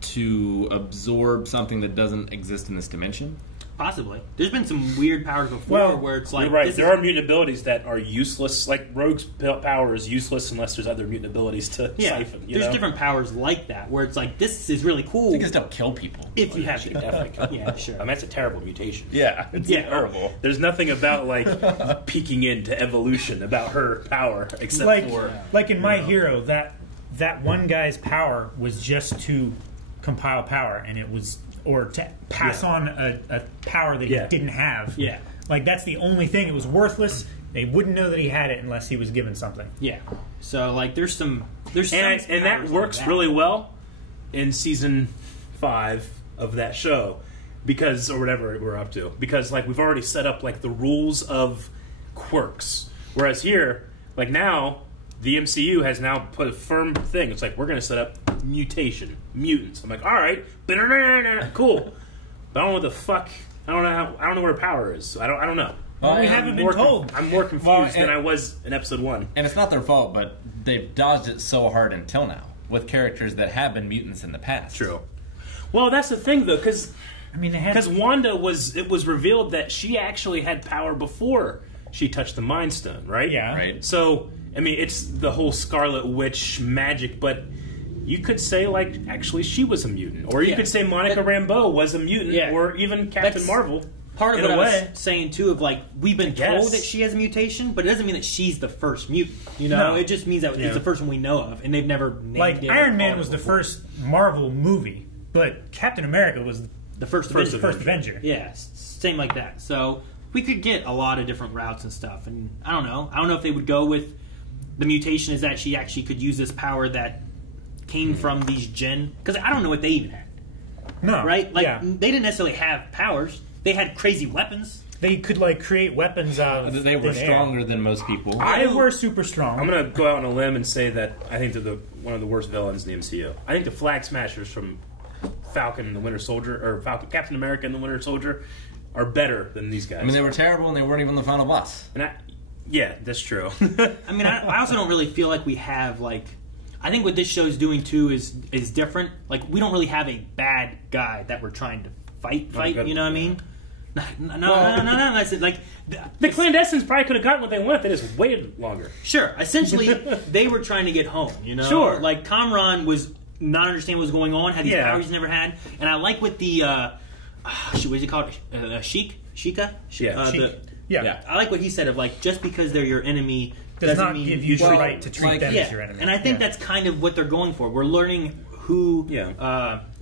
to absorb something that doesn't exist in this dimension? Possibly. There's been some weird powers before where it's like... You're right. There are mutant abilities that are useless. Like, Rogue's power is useless unless there's other mutant abilities to siphon. There's different powers like that where it's like, this is really cool. You can still kill people. If you have to. Definitely. Yeah, sure. I mean, that's a terrible mutation. Yeah. It's terrible. There's nothing about, like, peeking into evolution about her power except for... Like in My Hero, that one guy's power was just to compile power, and it was... or to pass on a power that he didn't have. Yeah. Like, that's the only thing. It was worthless. They wouldn't know that he had it unless he was given something. Yeah. So, like, there's some and that works really well in season 5 of that show, because, or whatever we're up to, because, like, we've already set up, like, the rules of quirks. Whereas here, like, now, the MCU has now put a firm thing. It's like, we're going to set up mutation, mutants. I'm like, all right, cool. But I don't know what the fuck. I don't know what her power is. So I don't know. Well, we haven't been told. I'm more confused than I was in episode 1. And it's not their fault, but they've dodged it so hard until now with characters that have been mutants in the past. True. Well, that's the thing, though, because Wanda it was revealed that she actually had power before she touched the Mind Stone, right? Yeah. Right. So, I mean, it's the whole Scarlet Witch magic, but you could say, like, actually she was a mutant. Or you could say Monica Rambeau was a mutant, or even Captain Marvel. Part of what I was saying, too, of, like, we've been told that she has a mutation, but it doesn't mean that she's the first mutant. You know? No. It just means that it's the first one we know of, and they've never named like, it. Iron Man was the first Marvel movie, but Captain America was the first Avenger. Yeah, same like that. So, we could get a lot of different routes and stuff. And I don't know if they would go with the mutation is that she actually could use this power that came from these Jinn, because I don't know what they even had. No, right? Like they didn't necessarily have powers. They had crazy weapons. They could like create weapons out of They were thin stronger air. than most people. They were super strong. I'm gonna go out on a limb and say that I think they're one of the worst villains in the MCU. I think the Flag Smashers from Falcon and the Winter Soldier, or Captain America and the Winter Soldier, are better than these guys. I mean, they were terrible, and they weren't even the final boss. And yeah, that's true. I mean, I also don't really feel like we have like. I think what this show's doing too is different. Like we don't really have a bad guy that we're trying to fight. You know what I mean? No. I said like the clandestines probably could have gotten what they wanted. They just waited longer. Sure. Essentially, they were trying to get home. You know, sure. Like Kamran was not understanding what was going on. Had these powers he's never had. And I like what the what is it called? Sheikah? Yeah. I like what he said of like just because they're your enemy does not give you the right to treat them as your enemy. And I think that's kind of what they're going for. We're learning who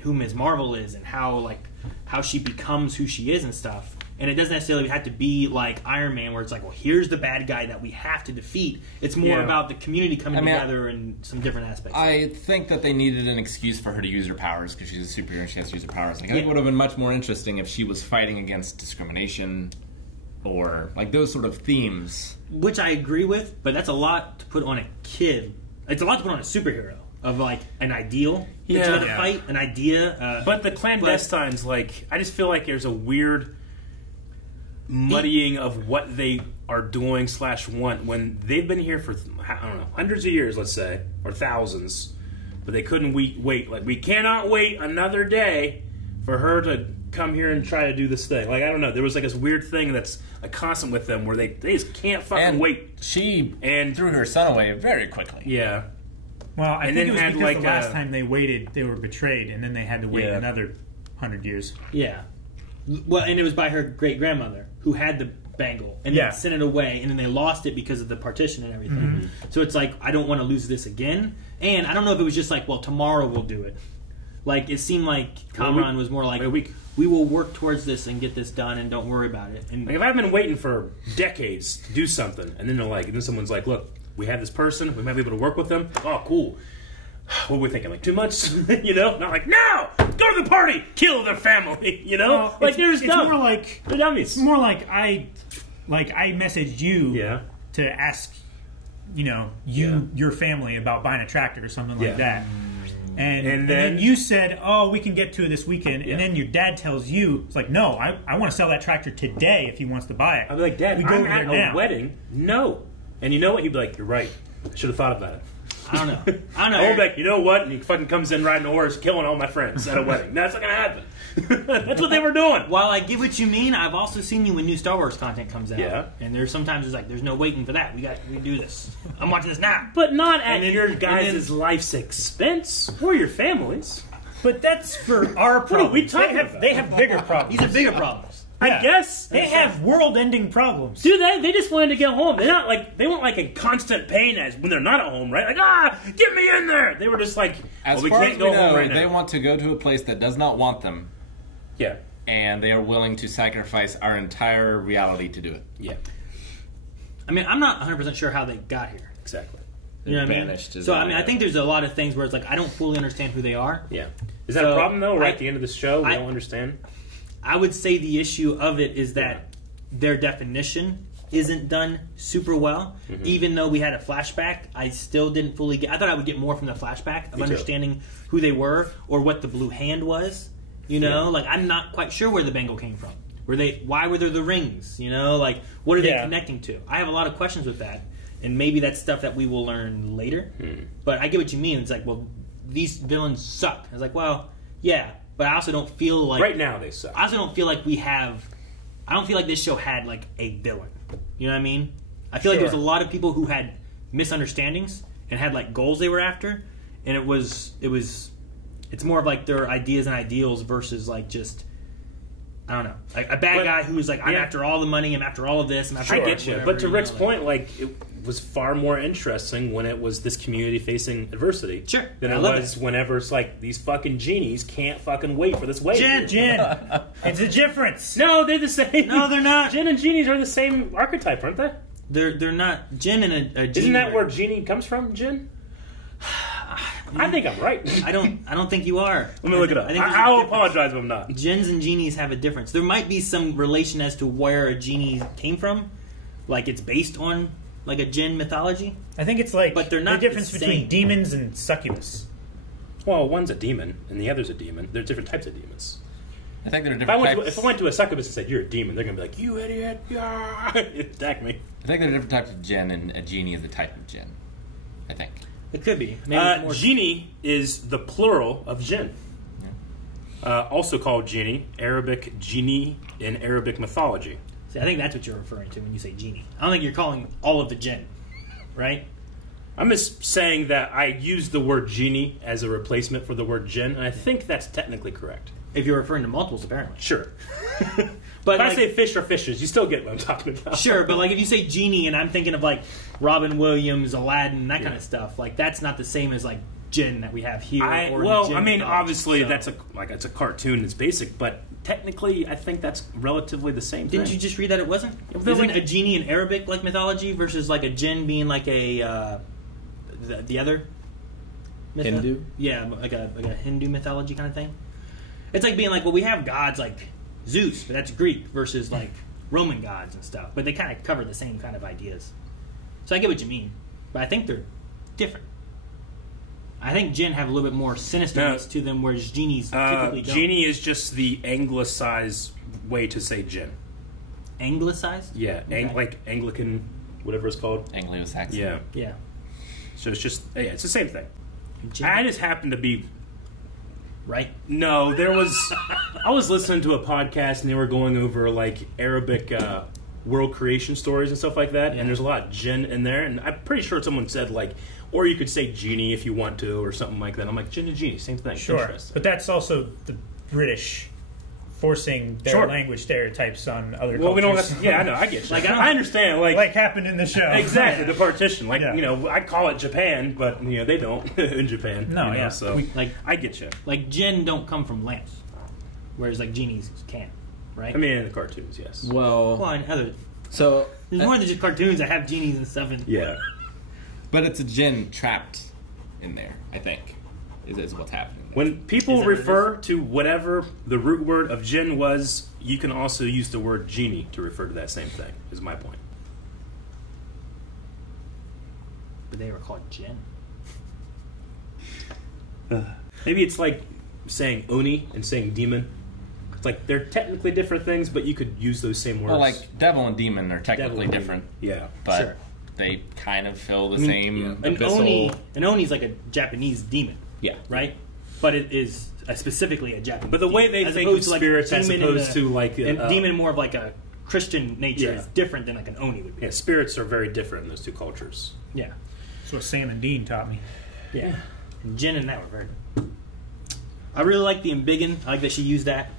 Ms. Marvel is and how she becomes who she is and stuff. And it doesn't necessarily have to be like Iron Man, where it's like, well, here's the bad guy that we have to defeat. It's more about the community coming together in some different aspects. I think that they needed an excuse for her to use her powers because she's a superhero and she has to use her powers. Like, I think it would have been much more interesting if she was fighting against discrimination or like those sort of themes. Which I agree with, but that's a lot to put on a kid. It's a lot to put on a superhero. Of like an ideal to fight, an idea. But the clandestines, like, I just feel like there's a weird muddying of what they are doing / want when they've been here for, I don't know, hundreds of years, let's say, or thousands, but they couldn't wait. Like, we cannot wait another day for her to come here and try to do this thing. Like, I don't know. There was like this weird thing that's a constant with them where they just can't fucking wait. She threw her son away very quickly. Yeah. Well, I think it was because the last time they waited, they were betrayed, and then they had to wait another 100 years. Yeah. Well, and it was by her great-grandmother, who had the bangle, and then sent it away, and then they lost it because of the partition and everything. Mm-hmm. So it's like, I don't want to lose this again. And I don't know if it was just like, well, tomorrow we'll do it. Like, it seemed like Kamran was more like, we will work towards this and get this done, and don't worry about it. And like, if I've been waiting for decades to do something, and then someone's like, look, we have this person. We might be able to work with them. Oh, cool. What were we thinking? Like 2 months? You know? Not like, no! Go to the party! Kill their family! You know? Well, like, it's more like... They're dummies. It's more like I messaged you to ask, your family about buying a tractor or something like that. And then you said, oh, we can get to it this weekend. And then your dad tells you, it's like, no, I want to sell that tractor today if he wants to buy it. I'd be like, Dad, I'm at a wedding. No. And you know what? You'd be like, you're right. I should have thought about it. I don't know. I would be like, you know what? And he fucking comes in riding a horse, killing all my friends at a wedding. That's not going to happen. That's what they were doing. While I get what you mean, I've also seen you when new Star Wars content comes out. Yeah. And there's sometimes it's like, there's no waiting for that. We do this. I'm watching this now. But not at your guys' life's expense or your families. But that's for our problems. What are we talking about? They have bigger problems. These are bigger problems. I guess they have world-ending problems. Do they? They just wanted to get home. They're not like they weren't like in constant pain as when they're not at home, right? Like get me in there. They were just like, we can't go home right now. They want to go to a place that does not want them. Yeah, and they are willing to sacrifice our entire reality to do it. Yeah, I mean, I'm not 100% sure how they got here exactly. You know what I mean? So I mean, I think there's a lot of things where it's like I don't fully understand who they are. Yeah, is that a problem though? Right at the end of the show, we don't understand. I would say the issue of it is that their definition isn't done super well. Mm-hmm. Even though we had a flashback, I still didn't fully get... I thought I would get more from the flashback of understanding who they were or what the blue hand was. You know? Like, I'm not quite sure where the bangle came from. Why were there the rings? You know? Like, what are they connecting to? I have a lot of questions with that. And maybe that's stuff that we will learn later. But I get what you mean. It's like, well, these villains suck. I was like, well, yeah. But I also don't feel like... Right now they suck. I also don't feel like we have... I don't feel like this show had, like, a villain. You know what I mean? I feel like there's a lot of people who had misunderstandings and had, like, goals they were after. And it's more of, like, their ideas and ideals versus, like, just... I don't know. Like, a bad guy who's like, I'm after all the money, I'm after all of this, I'm after I get you. But to Rick's point, like, was far more interesting when it was this community facing adversity. Sure. Than I it love was whenever it's like these fucking genies can't fucking wait for this wave. Jin. It's a difference. No, they're the same. No, they're not. Jin and genies are the same archetype, aren't they? They're not. Jin and a genie. Isn't that where genie comes from, Jin? I think I'm right. I don't think you are. Let me look it up. I'll apologize if I'm not. Jinns and genies have a difference. There might be some relation as to where a genie came from, like it's based on like a Jin mythology. I think it's like but they're not the difference the between same. demons and succubus. Well, one's a demon and the other's a demon. There's different types of demons. I think there are different types. If I went to a succubus and said, "You're a demon," they're going to be like, "You idiot!" Yeah. Attack me. I think there are different types of Jinn, and a genie is a type of Jinn. I think. It could be. Maybe it's more genie is the plural of jinn. Also called genie, Arabic genie in Arabic mythology. See, I think that's what you're referring to when you say genie. I don't think you're calling all of the jinn, right? I'm just saying that I use the word genie as a replacement for the word jinn, and I think that's technically correct. If you're referring to multiples, apparently. Sure. But if I like, say fish or fishes, you still get what I'm talking about. Sure, but like if you say genie, and I'm thinking of like Robin Williams, Aladdin, that kind of stuff. Like that's not the same as like jinn that we have here. Obviously so. that's it's a cartoon. It's basic, but technically, I think that's relatively the same thing. Didn't you just read that it wasn't? Isn't a genie in Arabic like mythology versus like a jinn being like a the other Hindu? Yeah, like a Hindu mythology kind of thing. It's like being like, well, we have gods like Zeus, but that's Greek versus like Roman gods and stuff. But they kind of cover the same kind of ideas. So I get what you mean, but I think they're different. I think jinn have a little bit more sinisterness to them, whereas genies typically don't. Genie is just the anglicized way to say jinn. Anglicized? Yeah, Okay. like Anglican, whatever it's called. Anglo-Saxon. Yeah. Yeah. So it's just, it's the same thing. Jinn. I just happen to be... Right? No, there was... I was listening to a podcast and they were going over like Arabic world creation stories and stuff like that, and there's a lot of jinn in there, and I'm pretty sure someone said like, or you could say genie if you want to, or something like that. I'm like, jinn and genie, same thing. Sure, Interesting. but that's also the British forcing their language stereotypes on other cultures. We know that's, I know, I get you. Like, I understand. Like happened in the show. Exactly, the partition. Like, I call it Japan, but, they don't in Japan. No, So, I get you. Like, jinn don't come from lamps, whereas, like, genies can, right? I mean, in the cartoons, yes. Well, in other... So... There's more than just cartoons that have genies and stuff in. Yeah. But it's a jinn trapped in there, I think, is what's happening. When people refer to whatever the root word of jinn was, you can also use the word genie to refer to that same thing, is my point. But they were called jinn. Maybe it's like saying oni and saying demon. It's like they're technically different things, but you could use those same words. Well, like devil and demon are technically different. Yeah. But Sure. they kind of fill the same An abyssal... Oni's like a Japanese demon. Yeah. Right? But it is specifically a Japanese But the way they demon, think of spirits as opposed to like... a demon more of like a Christian nature Yeah. is different than like an Oni would be. Yeah, spirits are very different in those two cultures. Yeah. That's what Sam and Dean taught me. Yeah. And Jin and that were very good. I really like the embiggen. I like that she used that.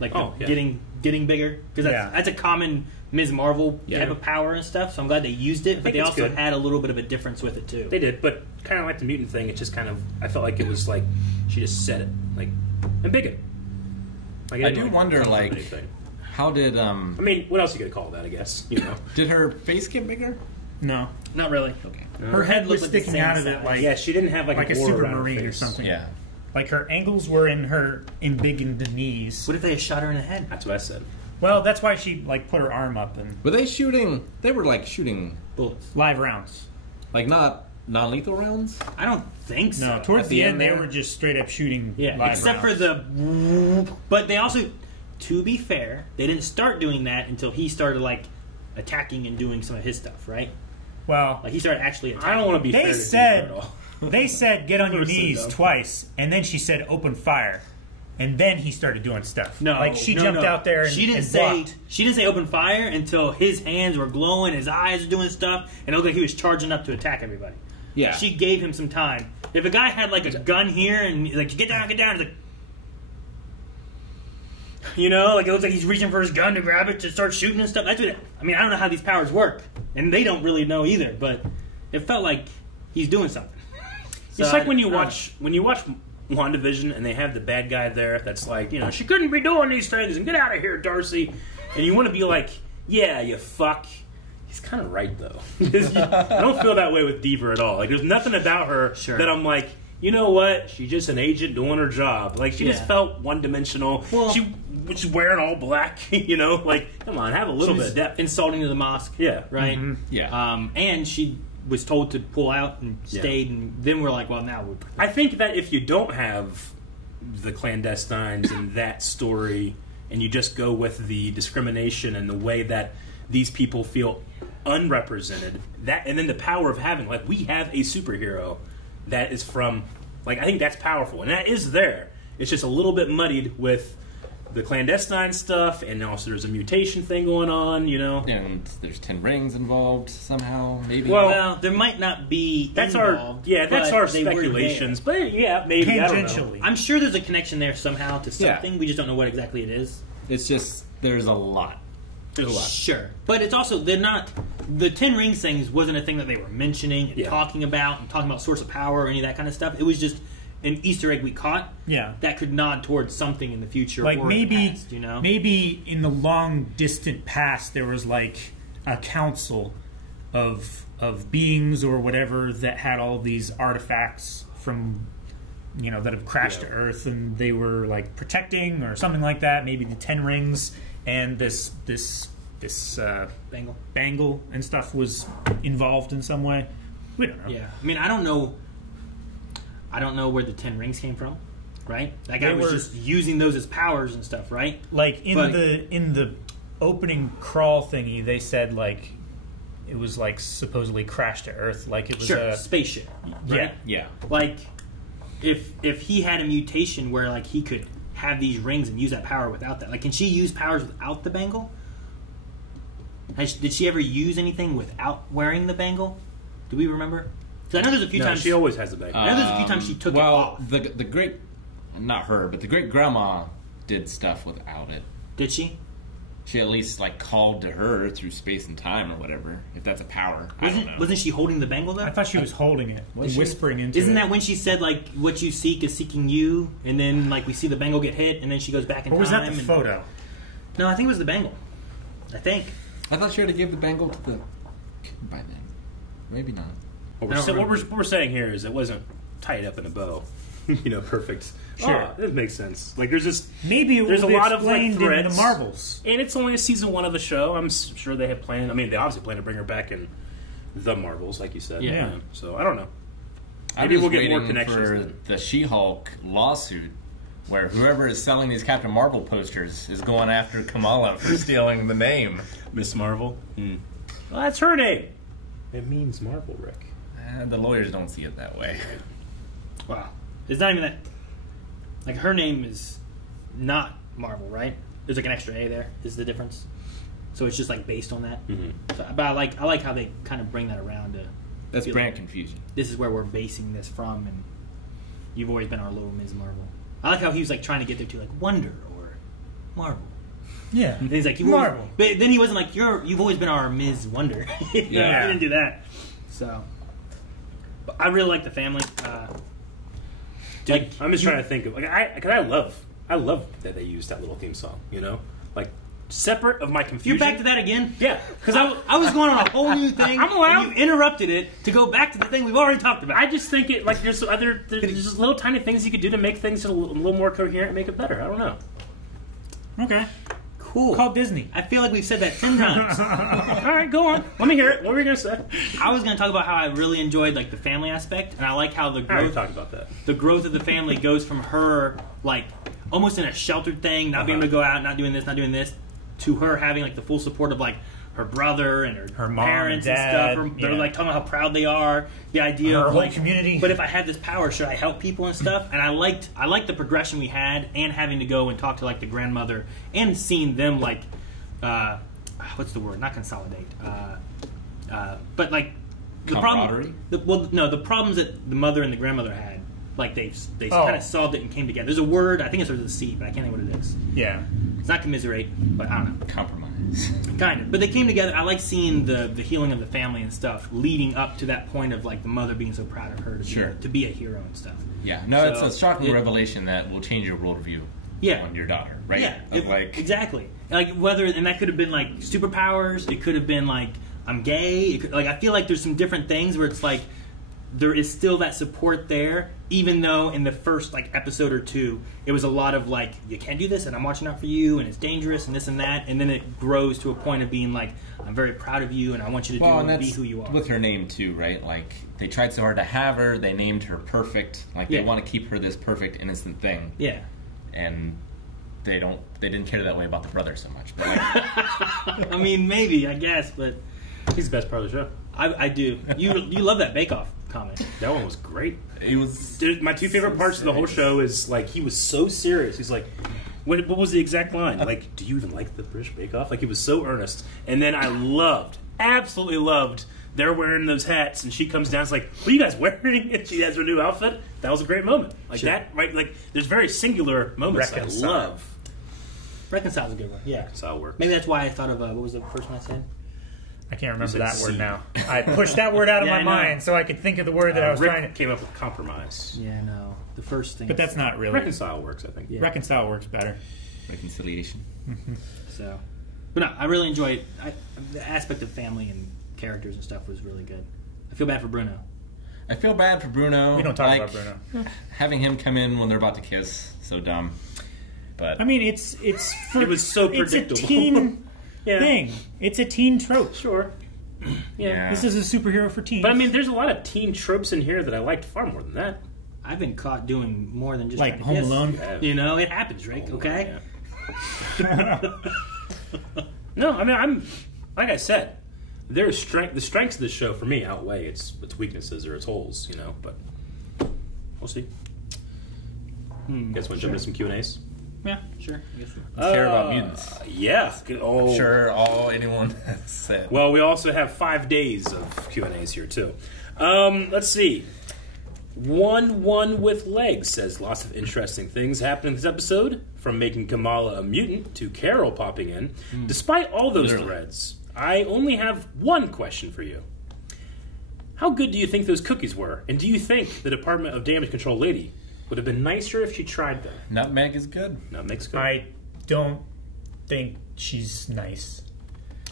Like getting bigger. Because that's a common Ms. Marvel type of power and stuff. So I'm glad they used it. But they also had a little bit of a difference with it too. They did, but kind of like the mutant thing, it just kind of... I felt like it was like... She just said it. Like, embiggen. Like, I do wonder, like... How did... I mean, what else are you going to call that, I guess? Did her face get bigger? No. Not really. Okay. Her head was sticking out of it like... Yeah, she didn't have like a aura around her supermarine or face. something. Yeah. Like her angles were in the knees. What if they had shot her in the head? That's what I said. Well, that's why she like put her arm up and... Were they shooting... They were like shooting... bullets. Live rounds. Like not non-lethal rounds? I don't think so. No, towards the end they there? were just straight up shooting live except rounds. for the... But they also... To be fair, they didn't start doing that until he started like attacking and doing some of his stuff, right? Well, like he started actually attacking. I don't want to be fair to her at all. They said get on your knees dumb. twice, and then she said open fire, and then he started doing stuff. No, like she jumped out there and she didn't and say blocked. she didn't say open fire until his hands were glowing, his eyes were doing stuff, and it looked like he was charging up to attack everybody. Yeah. She gave him some time. If a guy had like a gun here and like get down, he's like You know, like it looks like he's reaching for his gun to grab it to start shooting and stuff. That's what I mean, I don't know how these powers work, and they don't really know either. But it felt like he's doing something. It's like when you watch WandaVision and they have the bad guy there that's like, you know, she couldn't be doing these things and get out of here, Darcy. And you want to be like, yeah, you fuck. He's kind of right though. I don't feel that way with Diva at all. Like there's nothing about her that I'm like, you know what? She's just an agent doing her job. Like she just felt one-dimensional. Well, she's wearing all black. You know, like come on, have a little bit of depth. Insulting to the mosque. Yeah. Right. Mm-hmm. Yeah. And she was told to pull out and stayed, and then we're like, well, now we're. I think that if you don't have the clandestines and that story, and you just go with the discrimination and the way that these people feel unrepresented, that, and then the power of having, like, we have a superhero that is from, like, I think that's powerful, and that is there. It's just a little bit muddied with the clandestine stuff, and also there's a mutation thing going on, you know. And there's 10 rings involved somehow, maybe. Well, there might not be. That's involved, that's our speculations, but yeah, maybe tangentially. I'm sure there's a connection there somehow to something. We just don't know what exactly it is. It's just there's a lot. There's a lot. Sure, but it's also they're not. The 10 rings things wasn't a thing that they were mentioning and talking about source of power or any of that kind of stuff. It was just an Easter egg we caught. Yeah, that could nod towards something in the future, like or maybe in the past, you know? Maybe in the long distant past there was like a council of beings or whatever that had all these artifacts from, you know, that have crashed to Earth, and they were like protecting or something like that. Maybe the 10 rings and this bangle and stuff was involved in some way. We don't know. Yeah, I mean, I don't know where the 10 rings came from, right? That guy was just using those as powers and stuff, right? Like in the opening crawl thingy, they said like it was like supposedly crashed to Earth, like it was a spaceship. Right? Yeah. Like if he had a mutation where like he could have these rings and use that power without that, like can she use powers without the bangle? Did she ever use anything without wearing the bangle? Do we remember? I know there's a few times she always has a bangle. I know there's a few times she took it off. The great, not her, but the great grandma did stuff without it. Did she? She at least like called to her through space and time or whatever. If that's a power, I don't know. Wasn't she holding the bangle though? I thought she was holding it, whispering into it. Isn't that when she said like what you seek is seeking you, and then like we see the bangle get hit, and then she goes back in time? Or was that the photo? No, I think it was the bangle. I thought she had to give the bangle to the by then. Maybe not. What we're saying here is it wasn't tied up in a bow. You know, perfect. Sure, it makes sense. Like there's just maybe there's a lot of like threads. In the Marvels, and it's only a season 1 of the show. I'm sure they have planned. I mean, they obviously plan to bring her back in the Marvels, like you said. Yeah. So I don't know. Maybe we'll get more connections. For the She-Hulk lawsuit, where whoever is selling these Captain Marvel posters is going after Kamala for stealing the name Miss Marvel. Well, that's her name. It means Marvel, Rick. The lawyers don't see it that way. Wow. It's not even that. Like, her name is not Marvel, right? There's like an extra A there, is the difference. So it's just like based on that. Mm-hmm. So, but I like how they kind of bring that around to. That's brand confusion. This is where we're basing this from, and you've always been our little Ms. Marvel. I like how he was like trying to get there to like Wonder or Marvel. Yeah. And he's like Marvel. But then he wasn't like you've always been our Ms. Wonder. He didn't do that. So, but I really like the family. Dude, I'm just trying to think of like I love that they used that little theme song. You know, like separate of my confusion. You're back to that again? Yeah, because I was going on a whole new thing. I'm allowed. And you interrupted it to go back to the thing we've already talked about. I just think it like there's just little tiny things you could do to make things a little more coherent and make it better. I don't know. Okay. Cool. Call Disney. I feel like we've said that 10 times. All right, go on. Let me hear it. What were you gonna say? I was gonna talk about how I really enjoyed like the family aspect, and I like how the growth. I already talked about that. The growth of the family goes from her like almost in a sheltered thing, not being able to go out, not doing this, to her having like the full support of like her brother and her mom parents and dad, stuff. They're like talking about how proud they are. The idea her of whole like community. But if I had this power, should I help people and stuff? And I liked the progression we had, and having to go and talk to like the grandmother and seeing them like. What's the word? Not consolidate. But like the problem. The problems that the mother and the grandmother had, like they kind of solved it and came together. There's a word. I think it starts with a C, but I can't think what it is. Yeah. It's not commiserate, but I don't know. Compromise. Kind of. But they came together. I like seeing the healing of the family and stuff leading up to that point of like the mother being so proud of her to be a hero and stuff. Yeah. No, it's a shocking revelation that will change your worldview on your daughter, right? Yeah. Exactly. Like whether, and that could have been like superpowers. It could have been like I'm gay. It could, like I feel like there's some different things where it's like there is still that support there, even though in the first like episode or two, it was a lot of like, you can't do this, and I'm watching out for you, and it's dangerous, and this and that, and then it grows to a point of being like, I'm very proud of you, and I want you to be who you are. With her name too, right? Like they tried so hard to have her, they named her perfect. Like they want to keep her this perfect, innocent thing. Yeah. And they didn't care that way about the brother so much. But like, I mean, maybe, I guess, but he's the best part of the show. I do. You love that Bake Off comment. That one was great. It was. Dude, my two favorite parts of the whole show is like he was so serious. He's like, what was the exact line? Like, do you even like the British Bake Off? Like he was so earnest. And then I absolutely loved. They're wearing those hats, and she comes down. It's like, what are you guys wearing? And she has her new outfit. That was a great moment. Like that, right? Like there's very singular moments I love. Reconcile's a good one. Yeah, Reconcile works. Maybe that's why I thought of what was the first one I said? I can't remember that word now. I pushed that word out of my mind so I could think of the word that I was Rick trying to. Came up with compromise. Yeah, no, the first thing. But that's not really. Reconcile works, I think. Yeah. Reconcile works better. Reconciliation. So, but no, I really enjoyed the aspect of family and characters and stuff was really good. I feel bad for Bruno. I feel bad for Bruno. We don't talk about Bruno. Having him come in when they're about to kiss, so dumb. But I mean, it was so predictable. It's a teen thing. It's a teen trope. Sure. Yeah. This is a superhero for teens. But I mean, there's a lot of teen tropes in here that I liked far more than that. I've been caught doing more than just like Home Alone. You know, it happens, Rick. Okay. No, I mean, I'm like I said, there's strength. The strengths of this show for me outweigh its weaknesses or its holes. You know, but we'll see. Guess want to jump into some Q&As? Yeah, sure. Care about mutants. Yeah. Oh. I'm sure anyone has said. Well, we also have 5 days of Q&As here, too. Let's see. One with legs says lots of interesting things happened in this episode, from making Kamala a mutant to Carol popping in. Despite all those threads, I only have one question for you. How good do you think those cookies were? And do you think the Department of Damage Control lady would have been nicer if she tried them? Nutmeg is good. Nutmeg's good. I don't think she's nice.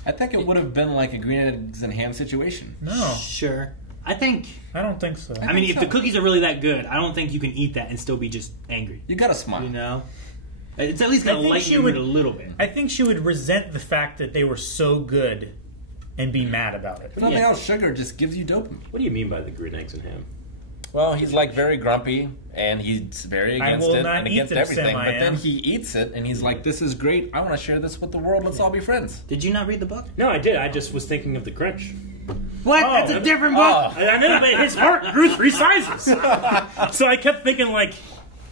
I think it would have been like a green eggs and ham situation. No. Sure. I don't think so. I mean, if the cookies are really that good, I don't think you can eat that and still be just angry. You gotta smile. You know? It's at least going to lighten you a little bit. I think she would resent the fact that they were so good and be mad about it. Nothing else. Sugar just gives you dopamine. What do you mean by the green eggs and ham? Well, he's like very grumpy, and he's very against it and against everything. But then he eats it, and he's like, "This is great. I want to share this with the world. Let's all be friends." Did you not read the book? No, I did. I just was thinking of the Grinch. What? That's a different book. I know, but his heart grew 3 sizes. So I kept thinking, like,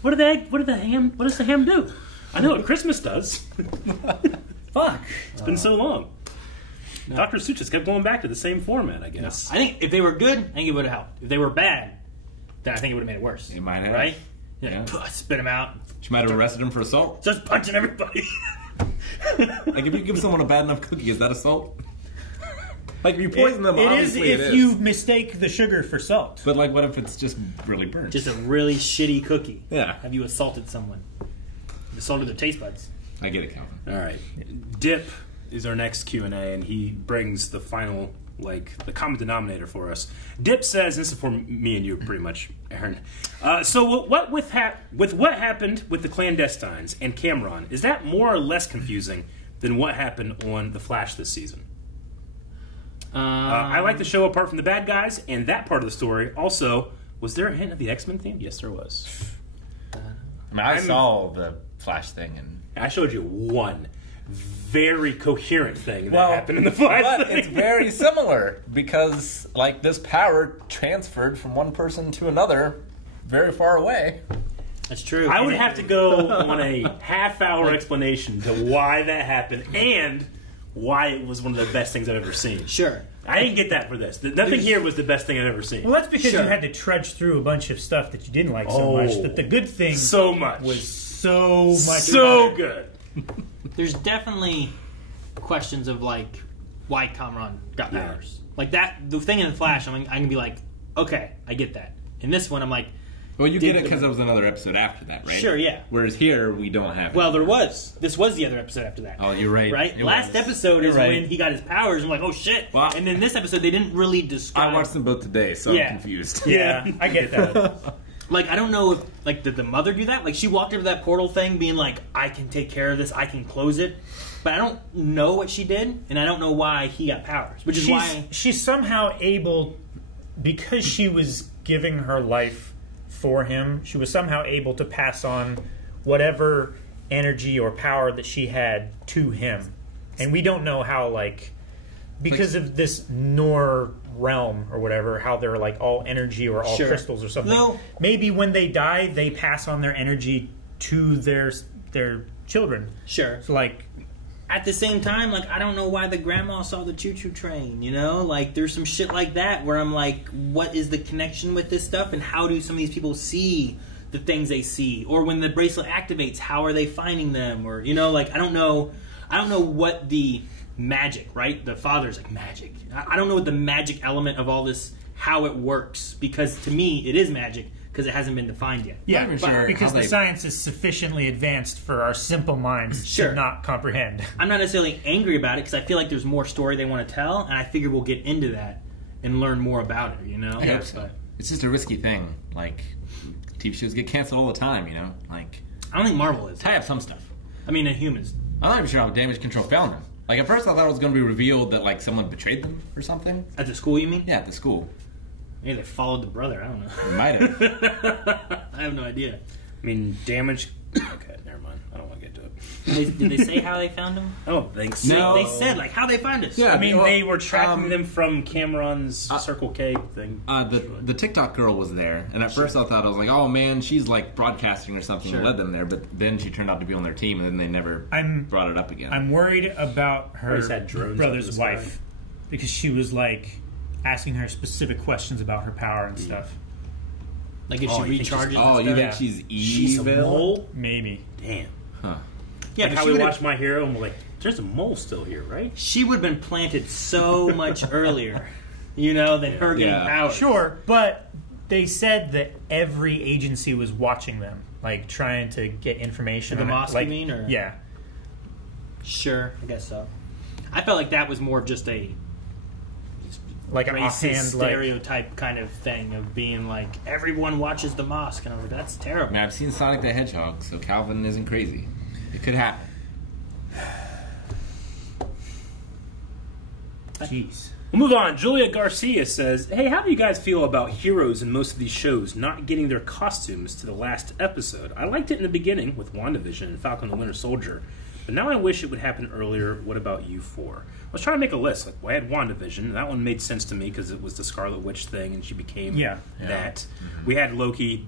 what does the ham do? I know what Christmas does. Fuck. It's been so long. No. Dr. Seuss just kept going back to the same format, I guess. I think if they were good, I think it would have helped. If they were bad, then I think it would have made it worse. It might have. Right? Yeah. Spit them out. She might have arrested him for assault. Just punching everybody. Like, if you give someone a bad enough cookie, is that assault? Like, if you poison them, it is if you mistake the sugar for salt. But, like, what if it's just really burnt? Just a really shitty cookie. Yeah. Have you assaulted someone? Assaulted their taste buds. I get it, Calvin. All right. Dip is our next Q&A, and he brings the final, like, the common denominator for us. Dip says, this is for me and you, pretty much, Aaron. So what with what happened with the clandestines and Cameron, is that more or less confusing than what happened on The Flash this season? I like the show apart from the bad guys and that part of the story. Also, was there a hint of the X-Men theme? Yes, there was. I mean, I saw the Flash thing, and I showed you one very coherent thing that happened in the Flash but thing. It's very similar because, like, this power transferred from one person to another very far away. That's true. I would have to go on a half-hour explanation to why that happened and why it was one of the best things I've ever seen. Sure. I didn't get that for this. Nothing here was the best thing I've ever seen. Well, that's because you had to trudge through a bunch of stuff that you didn't like so much that the good thing so much was so much so better. good. there's definitely questions of like why Kamran got powers. Like that, the thing in the Flash, I can be like, okay, I get that. In this one, I'm like, well, you get it because there was another episode after that, right? Sure, yeah. Whereas here, we don't have it. Well, there was. This was the other episode after that. Oh, you're right. Right? It Last was. episode You're is right. when he got his powers. I'm like, oh shit. Well, and then this episode, they didn't really describe. I watched them both today, so I'm confused. Yeah, I get that. Like, I don't know if, like, did the mother do that? Like, she walked into that portal thing being like, I can take care of this, I can close it. But I don't know what she did, and I don't know why he got powers. Which is why... She's somehow able, because she was giving her life for him, she was somehow able to pass on whatever energy or power that she had to him. And we don't know how, like, because of this Nor realm or whatever, how they're like all energy or all crystals or something. No. Maybe when they die, they pass on their energy to their children. Sure. So like, at the same time, like, I don't know why the grandma saw the choo-choo train, you know? Like, there's some shit like that where I'm like, what is the connection with this stuff? And how do some of these people see the things they see? Or when the bracelet activates, how are they finding them? Or, you know, like, I don't know what the magic, right? The father's like, magic. I don't know what the magic element of all this, how it works. Because to me, it is magic. Because it hasn't been defined yet. Yeah, because the science is sufficiently advanced for our simple minds to not comprehend. I'm not necessarily angry about it because I feel like there's more story they want to tell, and I figure we'll get into that and learn more about it, you know? I hope so. It's just a risky thing. Like, TV shows get canceled all the time, you know? Like, I don't think Marvel is. Tie up some stuff. I mean, humans. I'm not even sure how Damage Control found them. Like, at first I thought it was going to be revealed that, like, someone betrayed them or something. At the school, you mean? Yeah, at the school. Maybe they followed the brother. I don't know. They might have. I have no idea. I mean, Damage... Okay, never mind. I don't want to get to it. Did they say how they found him? I don't think so. No. They said, like, how they find us. Yeah, I mean, they were tracking them from Cameron's Circle K thing. The TikTok girl was there, and at first I thought, I was like, oh man, she's like broadcasting or something that led them there, but then she turned out to be on their team, and then they never brought it up again. I'm worried about her had drones brother's wife, because she was like asking her specific questions about her power and stuff. Like if she recharges. You think she's evil? She's a mole? Maybe. Damn. Huh. Yeah, like but how she we would've- watch My Hero and we're like, there's a mole still here, right? She would have been planted so much earlier, you know, than her getting powers. Sure, but they said that every agency was watching them, like trying to get information. The on mosque, it. Like, you mean? Or? Yeah. Sure, I guess so. I felt like that was more of just a like an racist offhand, like- stereotype kind of thing of being like everyone watches the mosque, and I was like, that's terrible. I mean, I've seen Sonic the Hedgehog, so Calvin isn't crazy. It could happen. Jeez. We'll move on. Julia Garcia says, hey, how do you guys feel about heroes in most of these shows not getting their costumes to the last episode? I liked it in the beginning with WandaVision and Falcon and the Winter Soldier, but now I wish it would happen earlier. What about you four? I was trying to make a list. Like, well, I had WandaVision. That one made sense to me because it was the Scarlet Witch thing, and she became that. Mm-hmm. We had Loki.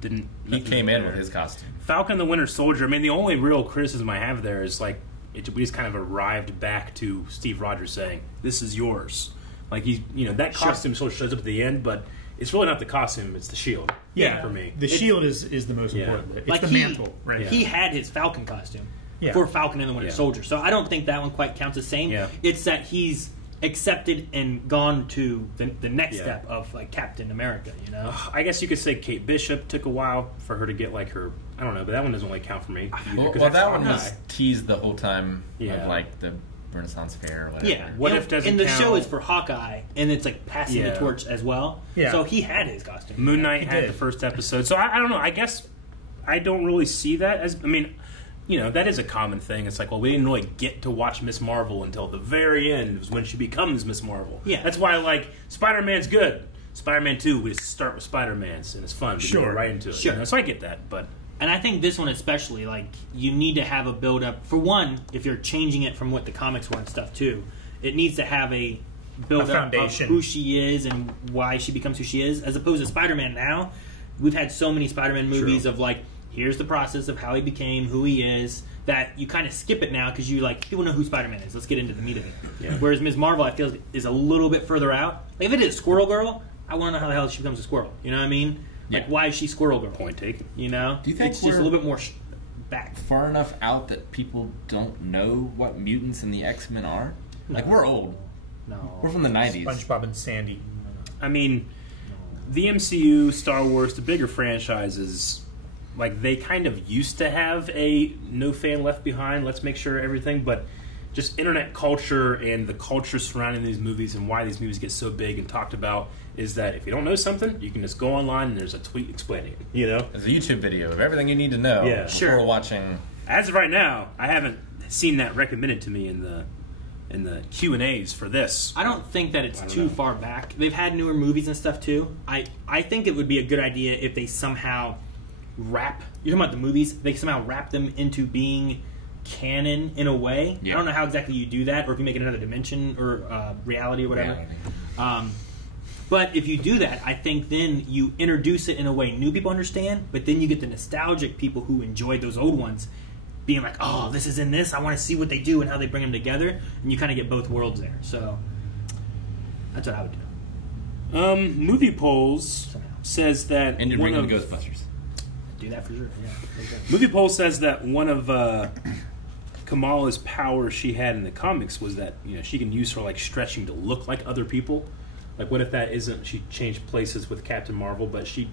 He came in with his costume. Falcon and the Winter Soldier. I mean, the only real criticism I have there is, like, we just kind of arrived back to Steve Rogers saying, this is yours. Like, that costume sort of shows up at the end, but it's really not the costume, it's the shield. Yeah, for me. The shield is the most important. It's Like the mantle, right? He had his Falcon costume Yeah. for Falcon and the Winter Yeah. Soldier, so I don't think that one quite counts the same. Yeah. It's that he's accepted and gone to the next Yeah. step of like Captain America. You know, I guess you could say Kate Bishop took a while for her to get, like, her... I don't know, but that one doesn't really count for me. Either, 'cause that's that one Hawkeye. was teased the whole time Yeah. of, like, the Renaissance Fair or whatever. yeah. What and, if doesn't and the count? show is for Hawkeye, and it's like passing the Yeah. torch as well. Yeah. So he had his costume. Moon Knight He had did. the first episode, so I don't know. I guess I don't really see that as... I mean, that is a common thing. It's like, well, we didn't really get to watch Miss Marvel until the very end was when she becomes Miss Marvel. Yeah. That's why, like, Spider-Man's good. Spider-Man 2, we just start with Spider-Man's, and it's fun. We go right into it. Sure. So I get that, but... And I think this one especially, like, you need to have a build-up. For one, if you're changing it from what the comics were and stuff, too, it needs to have a build-up of foundation. who she is and why she becomes who she is. As opposed to Spider-Man now, we've had so many Spider-Man movies of, like, here's the process of how he became who he is, that you kind of skip it now because you, like, people know who Spider-Man is. Let's get into the meat of it. Yeah. Whereas Ms. Marvel, I feel, is a little bit further out. Like, if it is Squirrel Girl, I want to know how the hell she becomes a squirrel. You know what I mean? Like, why is she Squirrel Girl? Point taken. You know? Do you think it's just a little bit more back. far enough out that people don't know what mutants and the X-Men are? Like, we're old. No. We're from the 90s. SpongeBob and Sandy. I mean, the MCU, Star Wars, the bigger franchises, like, they kind of used to have a no fan left behind, let's make sure everything, but just internet culture and the culture surrounding these movies and why these movies get so big and talked about is that if you don't know something, you can just go online and there's a tweet explaining it, you know? There's a YouTube video of everything you need to know before watching. As of right now, I haven't seen that recommended to me in the Q&As for this. I don't think that it's too far back. They've had newer movies and stuff too. I think it would be a good idea if they somehow wrap, you're talking about the movies, they somehow wrap them into being canon in a way. I don't know how exactly you do that, or if you make it another dimension or reality or whatever. But if you do that, I think then you introduce it in a way new people understand, but then you get the nostalgic people who enjoyed those old ones being like, oh, this is in this, I want to see what they do and how they bring them together, and you kind of get both worlds there. So that's what I would do. Movie Polls says that And you're bringing the Ghostbusters. Do that for sure, yeah. Movie Polls says that one of Kamala's powers she had in the comics was that, you know, she can use her like stretching to look like other people. Like, what if that isn't? She changed places with Captain Marvel, but she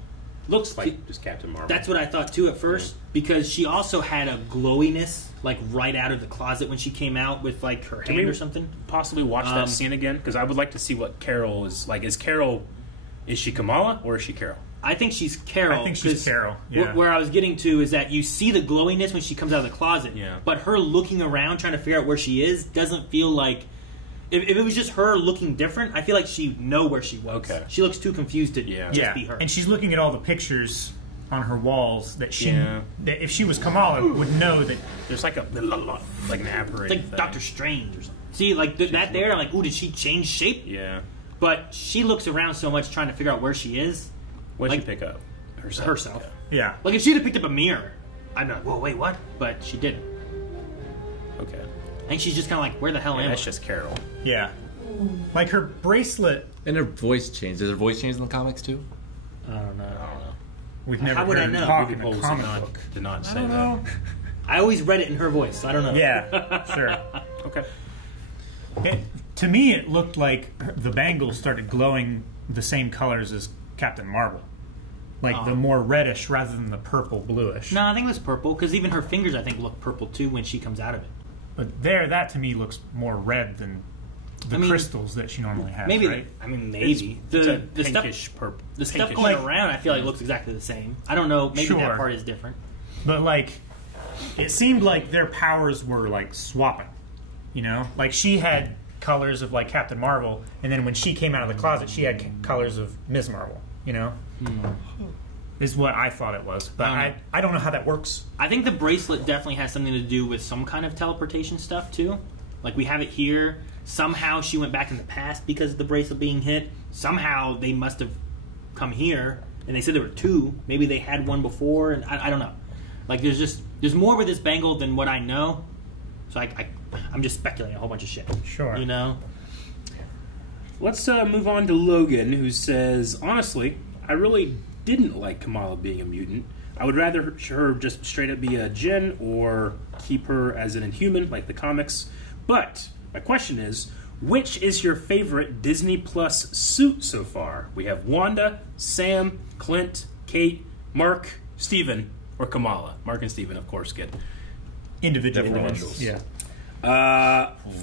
looks like just Captain Marvel. That's what I thought too at first, because she also had a glowiness like right out of the closet when she came out with like her Can hand we or something. Possibly watch that scene again, because I would like to see what Carol is like. Is she Kamala or is she Carol? I think she's Carol. I think she's Carol. Yeah. Where I was getting to is that you see the glowiness when she comes out of the closet, but her looking around trying to figure out where she is doesn't feel like. If it was just her looking different, I feel like she'd know where she was. Okay. She looks too confused to just be her. And she's looking at all the pictures on her walls that she, that if she was Kamala, would know that there's like an apparating It's like thing. Doctor Strange or something. See, like that there, I'm like, ooh, did she change shape? Yeah. But she looks around so much trying to figure out where she is. What did like, she pick up? Herself. Yeah. Like if she'd have picked up a mirror, I'd be like, whoa, wait, what? But she didn't. Okay. I think she's just kind of like, where the hell am I? That's just Carol. Yeah. Like her bracelet. And her voice changed. Does her voice change in the comics too? I don't know. We've never How would I heard her know? talk in Movie a Polls comic book. did not I say don't that. know. I always read it in her voice, so I don't know. Yeah, sure. Okay. To me, it looked like the bangles started glowing the same colors as Captain Marvel. Like the more reddish rather than the purple bluish. No, I think it was purple, because even her fingers, I think, look purple too when she comes out of it. But that to me looks more red than the crystals that she normally has. Maybe. Right? I mean, maybe. The pinkish purple. The stuff going around, I feel like looks exactly the same. I don't know. Maybe that part is different. But like, it seemed like their powers were like swapping. You know, like she had colors of like Captain Marvel, and then when she came out of the closet, she had colors of Ms. Marvel. You know, is what I thought it was. But I don't know how that works. I think the bracelet definitely has something to do with some kind of teleportation stuff too. Like we have it here. Somehow she went back in the past because of the bracelet being hit. Somehow they must have come here, and they said there were two. Maybe they had one before, and I don't know. Like there's more with this bangle than what I know. So I'm just speculating a whole bunch of shit. Sure. You know? Let's move on to Logan, who says, honestly, I really didn't like Kamala being a mutant. I would rather her just straight up be a Jinn or keep her as an Inhuman, like the comics. But my question is, which is your favorite Disney Plus suit so far? We have Wanda, Sam, Clint, Kate, Mark, Steven, or Kamala. Mark and Steven, of course, get individuals. Yeah.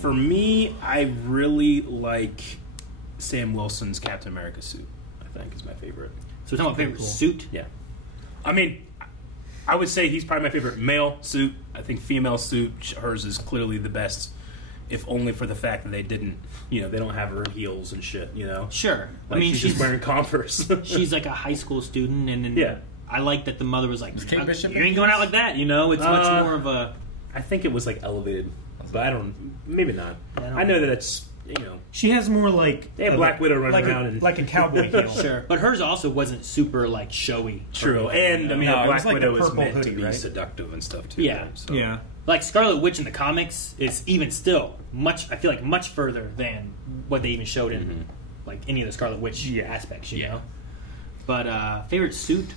For me, I really like Sam Wilson's Captain America suit. I think is my favorite. So we're talking about favorite suit? Yeah. I mean, I would say he's probably my favorite male suit. I think female suit, hers is clearly the best, if only for the fact that they didn't, they don't have her in heels and shit, Sure. Like, I mean, she's just wearing Converse. She's like a high school student, and yeah. I like that the mother was like, Kate Bishop you ain't going out like that, It's much more of a... I think it was like elevated, but maybe not. I know that it's, She has more like they have Black Widow running around like a cowboy heel. Sure, but hers also wasn't super like showy. True, and I mean, Black like Widow is meant hoodie, to be right? seductive and stuff too. Yeah, right? So. Yeah. Like Scarlet Witch in the comics is even still much. I feel like much further than what they even showed in like any of the Scarlet Witch aspects. You know, but favorite suit.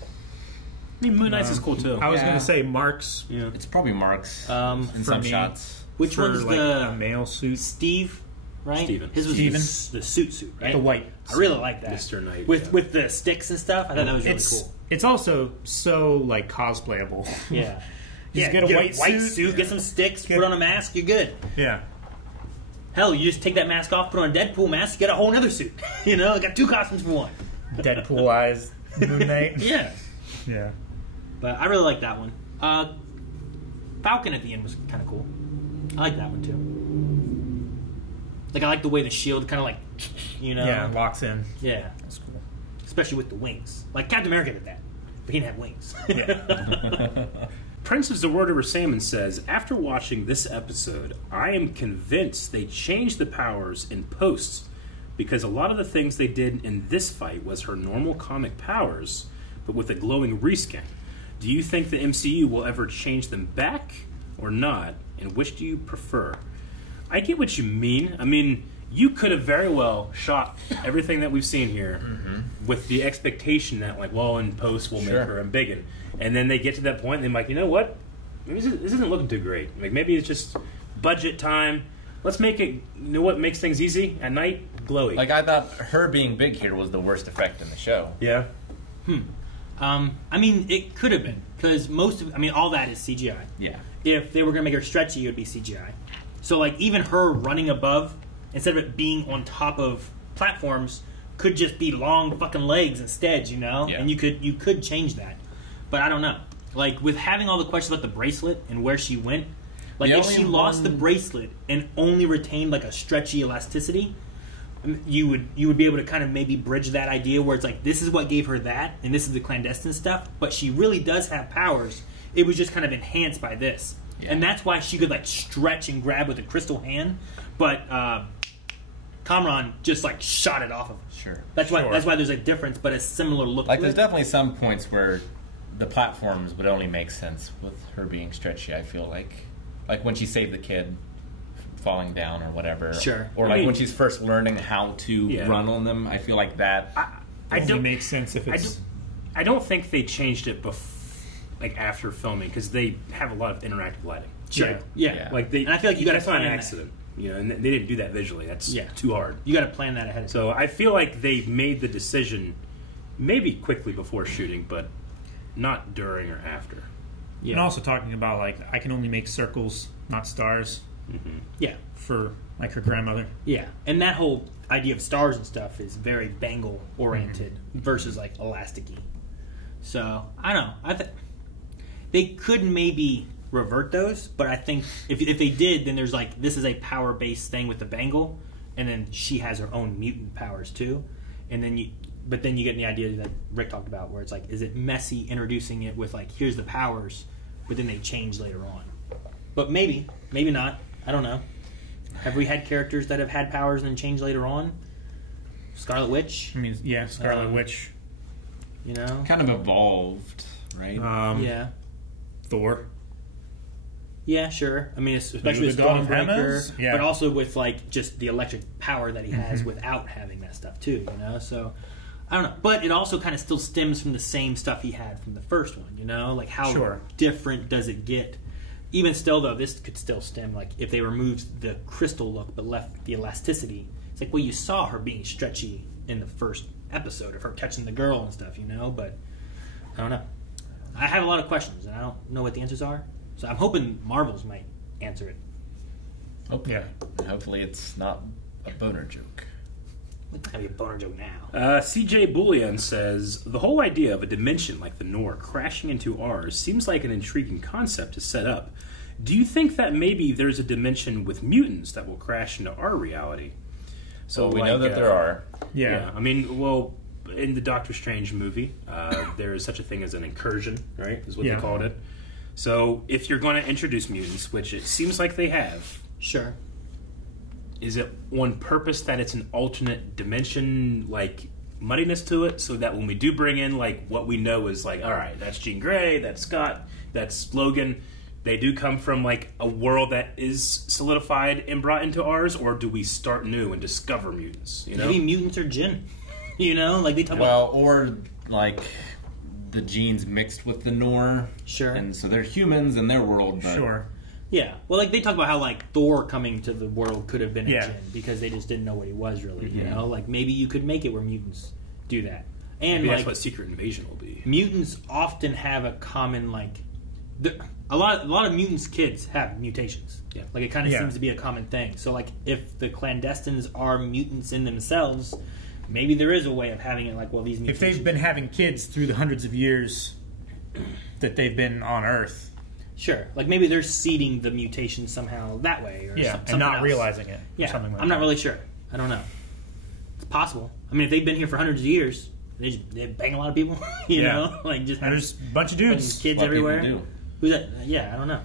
I mean, Moon Knight's is cool too. I was going to say Mark's. Yeah. It's probably Mark's in for some me. shots. Which For, one's like, the a male suit? Steve, right? Steven. His was Steven. the suit, right? The white. I really like that. Mr. Knight. With the sticks and stuff. I thought that was really It's cool. it's also so like cosplayable. Yeah. Just get a white suit. get some sticks, put on a mask, you're good. Yeah. Hell, you just take that mask off, put on a Deadpool mask, you get a whole other suit. You know, got 2 costumes for one. Deadpool eyes, Moon Knight. Yeah. Yeah. But I really like that one. Falcon at the end was kind of cool. I like that one too. Like I like the way the shield kind of like, you know. Yeah, locks in. Yeah. That's cool. Especially with the wings. Like Captain America did that, but he didn't have wings. Yeah. Prince of Zawardover Salmon says, after watching this episode, I am convinced they changed the powers in posts because a lot of the things they did in this fight was her normal comic powers, but with a glowing reskin. Do you think the MCU will ever change them back or not, and which do you prefer? I get what you mean. I mean, you could have very well shot everything that we've seen here with the expectation that, like, well, in post we'll make her embiggen. And then they get to that point and they're like, you know what? This isn't looking too great. Like, maybe it's just budget time. Let's make it, you know what makes things easy? At night, glowy. Like, I thought her being big here was the worst effect in the show. Yeah. I mean, it could have been because all that is CGI. Yeah. If they were gonna make her stretchy, it would be CGI. So like even her running above, instead of it being on top of platforms, could just be long fucking legs instead, you know. Yeah. And you could change that, but I don't know. Like with having all the questions about the bracelet and where she went, like if she lost the bracelet and only retained like a stretchy elasticity, you would be able to kind of maybe bridge that idea where it's like this is what gave her that and this is the clandestine stuff, but she really does have powers. It was just kind of enhanced by this. Yeah. And that's why she could like stretch and grab with a crystal hand, but Kamran just like shot it off of her. Sure. That's why there's a difference, but a similar look. Like to there's it. definitely some points where the platforms would only make sense with her being stretchy, I feel like when she saved the kid falling down or whatever. Sure. Or like when she's first learning how to run on them, I feel like that only makes sense if it's... I don't think they changed it after filming because they have a lot of interactive lighting. Sure. Yeah. Like they, and I feel like you got to that's not plan an that. accident. You know, and they didn't do that visually. That's too hard. You got to plan that ahead of time. So I feel like they made the decision maybe quickly before shooting, but not during or after. Yeah. And also talking about like I can only make circles, not stars. Yeah. For like her grandmother. Yeah. And that whole idea of stars and stuff is very Bangle oriented versus like elasticy. So I don't know. They could maybe revert those, but I think if they did, then there's like this is a power based thing with the Bangle, and then she has her own mutant powers too, and then you get the idea that Rick talked about where it's like, is it messy introducing it with like here's the powers, but then they change later on. But maybe not. I don't know. Have we had characters that have had powers and then changed later on? Scarlet Witch. I mean, yeah, Scarlet Witch. You know, kind of evolved, right? Yeah. Thor. Yeah, sure. I mean, especially with Stormbreaker, but also with like just the electric power that he has without having that stuff too. You know, so I don't know. But it also kind of still stems from the same stuff he had from the first one. You know, like how different does it get? Even still, though, this could still stem like if they removed the crystal look but left the elasticity. It's like, well, you saw her being stretchy in the first episode of her touching the girl and stuff, you know. But I don't know. I have a lot of questions and I don't know what the answers are. So I'm hoping Marvels might answer it. Okay. And hopefully it's not a boner joke. It's not going to be a boner joke now. CJ Bullion says, the whole idea of a dimension like the Nor crashing into ours seems like an intriguing concept to set up. Do you think that maybe there's a dimension with mutants that will crash into our reality? So we know that there are. Yeah. I mean, well, in the Doctor Strange movie, there is such a thing as an incursion, right? Is what they called it. So if you're going to introduce mutants, which it seems like they have, sure. Is it on purpose that it's an alternate dimension, like muddiness to it, so that when we do bring in like what we know is like, all right, that's Jean Grey, that's Scott, that's Logan, they do come from like a world that is solidified and brought into ours, or do we start new and discover mutants? You know, maybe mutants are Jinn. You know, like they talk about. Well, or like the genes mixed with the Nor. Sure. And so they're humans in their world. But Sure. Yeah. Well, like they talk about how like Thor coming to the world could have been a Yeah. Jinn because they just didn't know what he was really. You Mhm. know, like maybe you could make it where mutants do that. And Maybe like that's what Secret Invasion will be. mutants often have a common like. A lot of mutants' kids have mutations. Yeah. Like it kind of Yeah. seems to be a common thing. So like if the clandestines are mutants in themselves, maybe there is a way of having it like well these mutations. If they've been having kids through the hundreds of years that they've been on Earth. Sure, like maybe they're seeding the mutation somehow that way, or Yeah, something and not else. realizing it. Or Yeah, something like I'm not that. really sure. I don't know. It's possible. I mean, if they've been here for hundreds of years, they bang a lot of people. you Yeah. know, like just There's a bunch of dudes. kids What everywhere. people do. Who's that? Yeah, I don't know.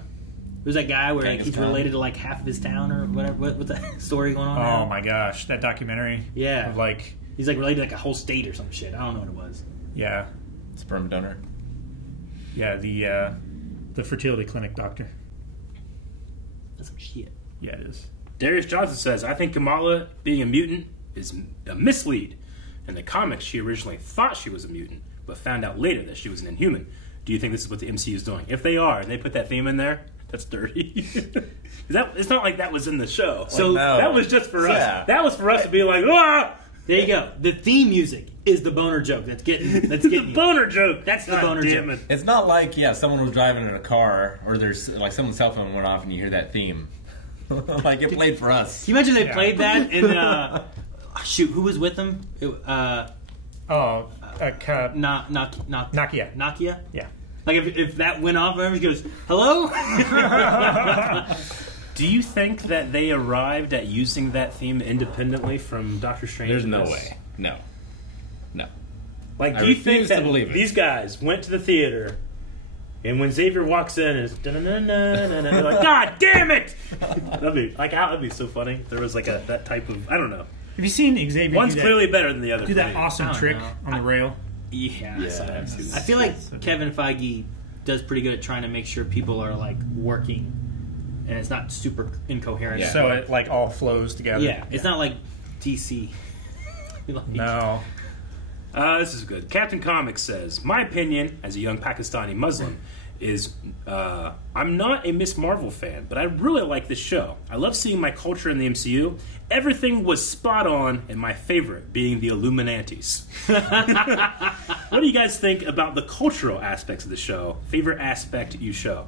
Who's that guy where like, Genghis he's Khan. related to like half of his town or whatever? What's that story going on? Oh now? my gosh, that documentary. Yeah, Of like, he's like related to like a whole state or some shit. I don't know what it was. yeah, Sperm donor. yeah, the fertility clinic doctor. That's some shit. Yeah, it is. Darius Johnson says, I think Kamala being a mutant is a mislead. In the comics, she originally thought she was a mutant, but found out later that she was an Inhuman. Do you think this is what the MCU is doing? If they are, and they put that theme in there, that's dirty. It's not like that was in the show. So no. That was just for us. Yeah. That was for us to be like, ah! There you go. The theme music is the boner joke. That's getting The you. boner joke. That's the God boner damn joke. it. It's not like someone was driving in a car or there's like someone's cell phone went off and you hear that theme. Like it played for us. Can you imagine they Yeah. played that in shoot, who was with them? Oh, Nokia. Nokia. Yeah. Like if that went off, everyone goes, "Hello." Do you think that they arrived at using that theme independently from Doctor Strange? There's no way. No. Like, I do you think refuse to that believe it. these guys went to the theater, and when Xavier walks in, it's da-na-na-na-na-na, they're like, God damn it! That'd be so funny. If there was like that type of, I don't know. Have you seen Xavier? One's clearly better than the other. Do for that me. awesome I don't trick know. on the rail. Yeah. Yeah. I feel like Kevin Feige does pretty good at trying to make sure people are like working, and it's not super incoherent. Yeah. So it like all flows together. Yeah, it's not like DC. Like- No. This is good. Captain Comics says, my opinion as a young Pakistani Muslim is I'm not a Miss Marvel fan, but I really like this show. I love seeing my culture in the MCU. Everything was spot on, and my favorite being the Illuminatis. What do you guys think about the cultural aspects of the show? Favorite aspect you show?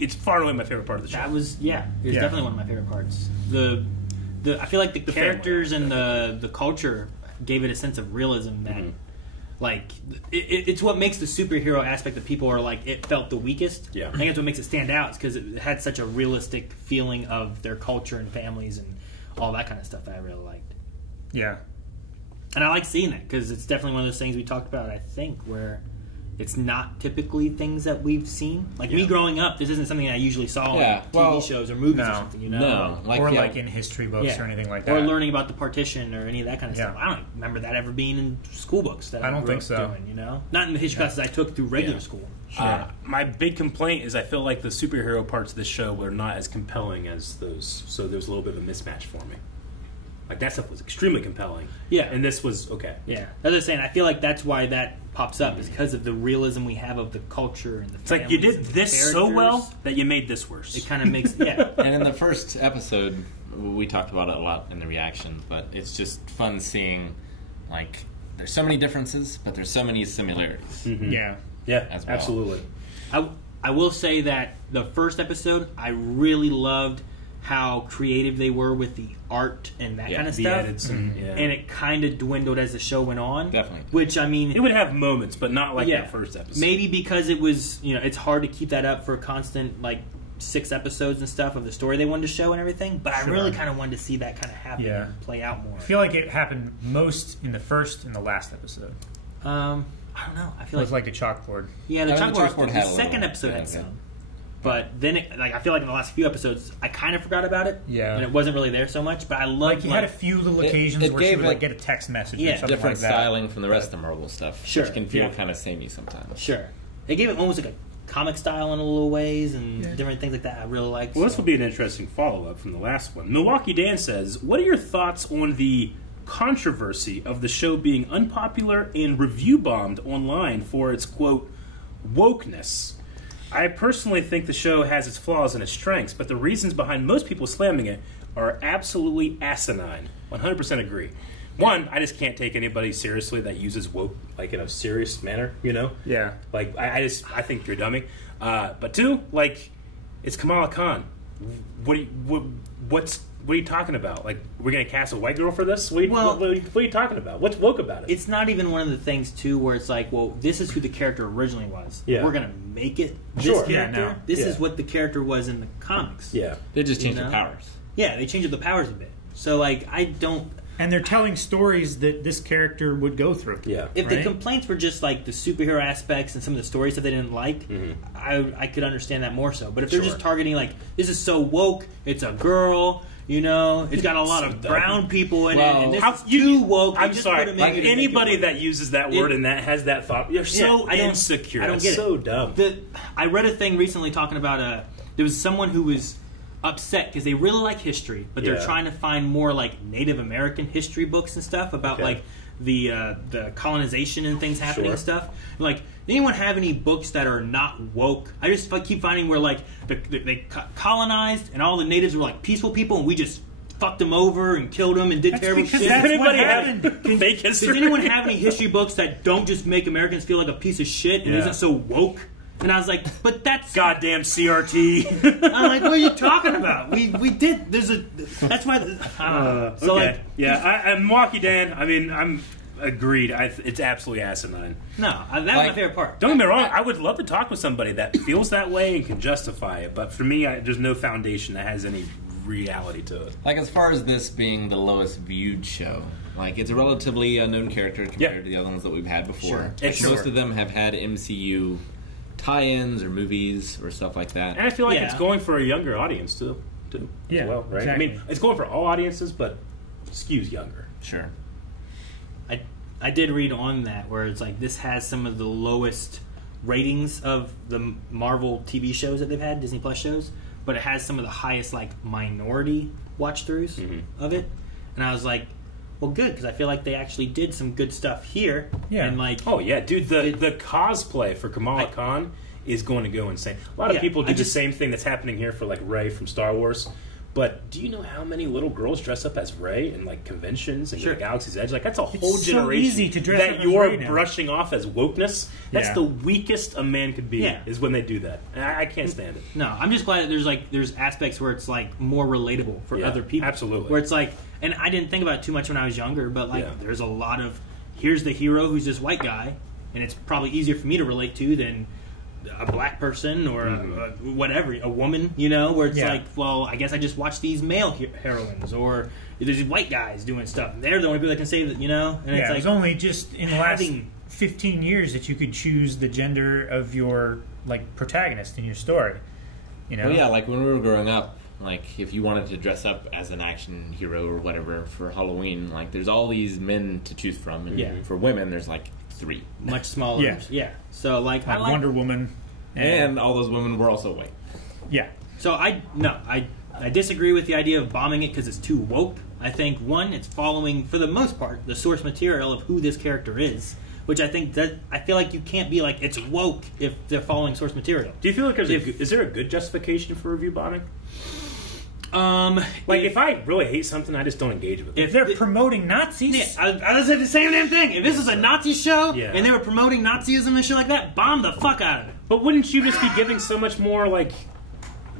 It's far away my favorite part of the show. That was it was Yeah. definitely one of my favorite parts. I feel like the characters and the culture gave it a sense of realism that like it's what makes the superhero aspect that people are like it felt the weakest. Yeah. I think that's what makes it stand out is because it had such a realistic feeling of their culture and families and all that kind of stuff that I really liked. Yeah. And I like seeing that because it's definitely one of those things we talked about, I think, where it's not typically things that we've seen. Like me growing up, this isn't something I usually saw on TV shows or movies or something, you know? No. Like in history books or anything like that. Or learning about the partition or any of that kind of Yeah. stuff. I don't remember that ever being in school books that I don't grew think up so. doing, you know? Not in the history classes I took through regular Yeah. school. My big complaint is I feel like the superhero parts of the show were not as compelling as those, so there's a little bit of a mismatch for me. Like, that stuff was extremely compelling. Yeah. And this was okay. Yeah. As I was saying, I feel like that's why that pops up, is because of the realism we have of the culture and the It's like you families did and the this so characters. well that you made this worse. It kind of makes, yeah. And in the first episode, we talked about it a lot in the reaction, but it's just fun seeing, like, there's so many differences, but there's so many similarities. Mm-hmm. Yeah. Yeah, as well. absolutely. I will say that the first episode, I really loved how creative they were with the art and that kind of the stuff. edits and, And it kind of dwindled as the show went on. Definitely. Which, I mean... It would have moments, but not like that first episode. Maybe because it was, it's hard to keep that up for a constant, 6 episodes and stuff of the story they wanted to show and everything. But I really kind of wanted to see that kind of happen and play out more. I feel like it happened most in the first and the last episode. I don't know. I feel it was like the chalkboard. Yeah, the chalkboard. had The a second little, episode had okay. some. But then, I feel like in the last few episodes, I kind of forgot about it. Yeah. And it wasn't really there so much. But I loved Like, you had a few little occasions it where she gave would it get a text message or Yeah. something different like that. styling from the rest of the Marvel stuff, Sure. which can feel Yeah. kind of samey sometimes. Sure. It gave it almost like a comic style in a little ways and different things like that I really liked. Well, this will be an interesting follow-up from the last one. Milwaukee Dan says, what are your thoughts on the controversy of the show being unpopular and review bombed online for its, quote, wokeness. I personally think the show has its flaws and its strengths, but the reasons behind most people slamming it are absolutely asinine. 100% agree. One, I just can't take anybody seriously that uses woke like in a serious manner, you know? Yeah. Like, I think you're a dummy. But two, like, it's Kamala Khan. What are you talking about? Like, we're going to cast a white girl for this? What are you talking about? What's woke about it? It's not even one of the things, too, where it's like, well, this is who the character originally was. Yeah. We're going to make it this Sure. character. Yeah, no. This Yeah. is what the character was in the comics. Yeah. They just changed You the know? powers. Yeah, they changed up the powers a bit. So, like, I don't... And they're telling stories that this character would go through. Yeah. If the complaints were just like the superhero aspects and some of the stories that they didn't like, I could understand that more so. But if they're just targeting like, this is so woke, it's a girl, you know, it's got a lot of brown people in it, and this is too woke. I'm just sorry. put 'em in Like here to make anybody it work. that uses that word and that has that thought, you're so insecure. I don't That's get so it. dumb. I read a thing recently talking about there was someone who was upset because they really like history, but they're Yeah. trying to find more like Native American history books and stuff about like the colonization and things happening and stuff. Like, anyone have any books that are not woke? I just keep finding where like they colonized and all the natives were like peaceful people, and we just fucked them over and killed them and did terrible shit. Does anybody have fake history? Does anyone have any history books that don't just make Americans feel like a piece of shit and isn't so woke? And I was like, but that's goddamn CRT. I'm like, what are you talking about? We did. That's why. So like, I'm Milwaukee Dan. I mean, I'm agreed. It's absolutely asinine. No, that was my favorite part. Don't get me wrong. I would love to talk with somebody that feels that way and can justify it. But for me, there's no foundation that has any reality to it. Like, as far as this being the lowest viewed show, like, it's a relatively unknown character compared to the other ones that we've had before. Sure. Most of them have had MCU tie-ins or movies or stuff like that. And I feel like it's going for a younger audience too. Yeah, as well, right? exactly. I mean, it's going for all audiences, but skews younger. Sure. I did read on that where it's like this has some of the lowest ratings of the Marvel TV shows that they've had, Disney Plus shows, but it has some of the highest like minority watch-throughs of it. And I was like, well, good, because I feel like they actually did some good stuff here. Yeah. And like, oh yeah, dude, the cosplay for Kamala Khan is going to go insane. A lot of people do the same thing that's happening here for like Rey from Star Wars. But do you know how many little girls dress up as Rey in like conventions and Galaxy's Edge? Like that's a whole generation easy to dress up that as you're Rey now. brushing off as wokeness. That's Yeah. the weakest a man could be. Yeah. Is when they do that. And I can't stand it. no, I'm just glad that there's aspects where it's like more relatable for Yeah, other people. absolutely. Where it's like, and I didn't think about it too much when I was younger, but like there's a lot of here's the hero who's this white guy, and it's probably easier for me to relate to than a black person or a woman, you know, where it's like, well, I guess I just watch these male heroines, or there's these white guys doing stuff. They're the only people that can say that, you know. And it's like, it was only just in the last 15 years that you could choose the gender of your like protagonist in your story. You know, Well, yeah, like when we were growing up, like if you wanted to dress up as an action hero or whatever for Halloween, like there's all these men to choose from, and for women there's like 3, much smaller. Yeah. So like I like Wonder Woman, and all those women were also white. Yeah. So I disagree with the idea of bombing it because it's too woke. I think one, it's following for the most part the source material of who this character is, which I think that I feel like you can't be like it's woke if they're following source material. Do you feel like is there a good justification for review bombing? Like if I really hate something, I just don't engage with it. If they're promoting Nazis, I was saying the same damn thing. If this is a Nazi show and they were promoting Nazism and shit like that, bomb the fuck out of it. But wouldn't you just be giving so much more like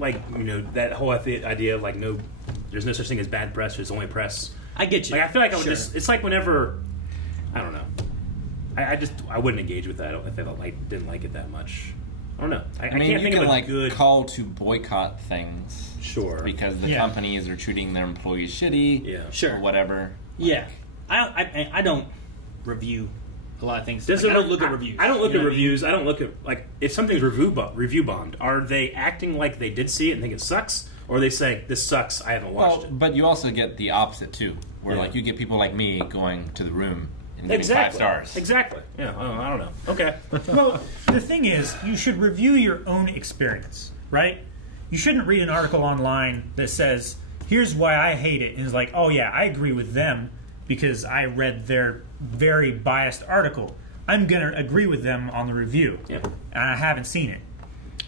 you know that whole idea of like no, there's no such thing as bad press. There's only press. I get you. Like I feel like I would just. It's like whenever I don't know. I wouldn't engage with that if I didn't like it that much. I don't know. I mean, can't you think can of a like good call to boycott things, sure, because the companies are treating their employees shitty, or whatever. Yeah, I don't review a lot of things. This I don't look at reviews. I don't look You at know what I reviews. I don't look at like if something's review bombed. Are they acting like they did see it and think it sucks, or are they saying this sucks? I haven't watched it. But you also get the opposite too, where like you get people like me going to the room and giving 5 stars. Exactly. Yeah. I don't know. Okay. Well, the thing is, you should review your own experience, right? You shouldn't read an article online that says, here's why I hate it, and is like, oh yeah, I agree with them, because I read their very biased article. I'm going to agree with them on the review. Yeah. And I haven't seen it.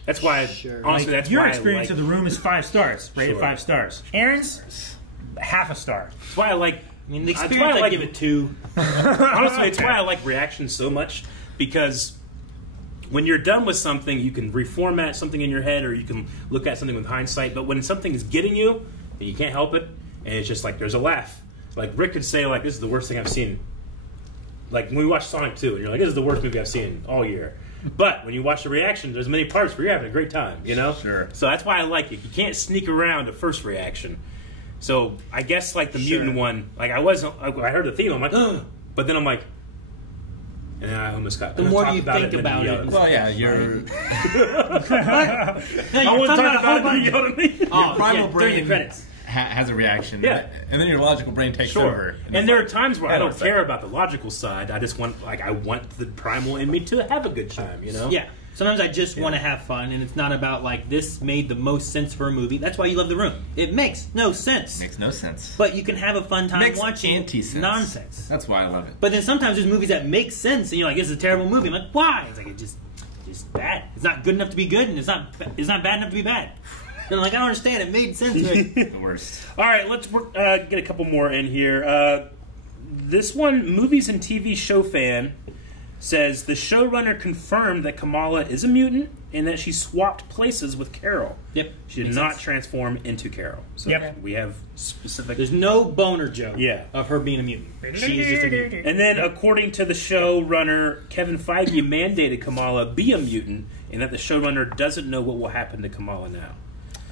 That's why, honestly, that's your why experience I like, of the room is 5 stars. Rated Sure. 5 stars. Aaron's, half a star. That's why I like. I mean, the experience I give it 2. Honestly, it's why I like reactions so much, because when you're done with something, you can reformat something in your head, or you can look at something with hindsight. But when something is getting you, and you can't help it, and it's just like there's a laugh. Like Rick could say, like, this is the worst thing I've seen. Like when we watch Sonic 2, and you're like, this is the worst movie I've seen all year. But when you watch the reaction, there's many parts where you're having a great time, you know? Sure. So that's why I like it. You can't sneak around a first reaction. So I guess like the mutant one, like I heard the theme, I'm like, ugh! But then I'm like, and I almost got. The more you think about it. Well, yeah, you're. I wouldn't talk about it. You yelled at me. Your primal brain credits. Has a reaction. Yeah. And then your logical brain takes over. And there are times where I don't care about the logical side. I just want, I want the primal in me to have a good time, you know? Yeah. Sometimes I just want to have fun, and it's not about, like, this made the most sense for a movie. That's why you love The Room. It makes no sense. Makes no sense. But you can have a fun time watching anti-sense. nonsense. That's why I love it. But then sometimes there's movies that make sense, and you're like, this is a terrible movie. I'm like, why? It's like, it's just bad. It's not good enough to be good, and it's not bad enough to be bad. And I'm like, I don't understand. It made sense. The worst. All right, let's get a couple more in here. This one, Movies and TV Show Fan, says the showrunner confirmed that Kamala is a mutant and that she swapped places with Carol. Yep. She did not transform into Carol. So we have specific... There's no boner joke Yeah. of her being a mutant. She's just a mutant. And then, according to the showrunner, Kevin Feige mandated Kamala be a mutant, and that the showrunner doesn't know what will happen to Kamala now.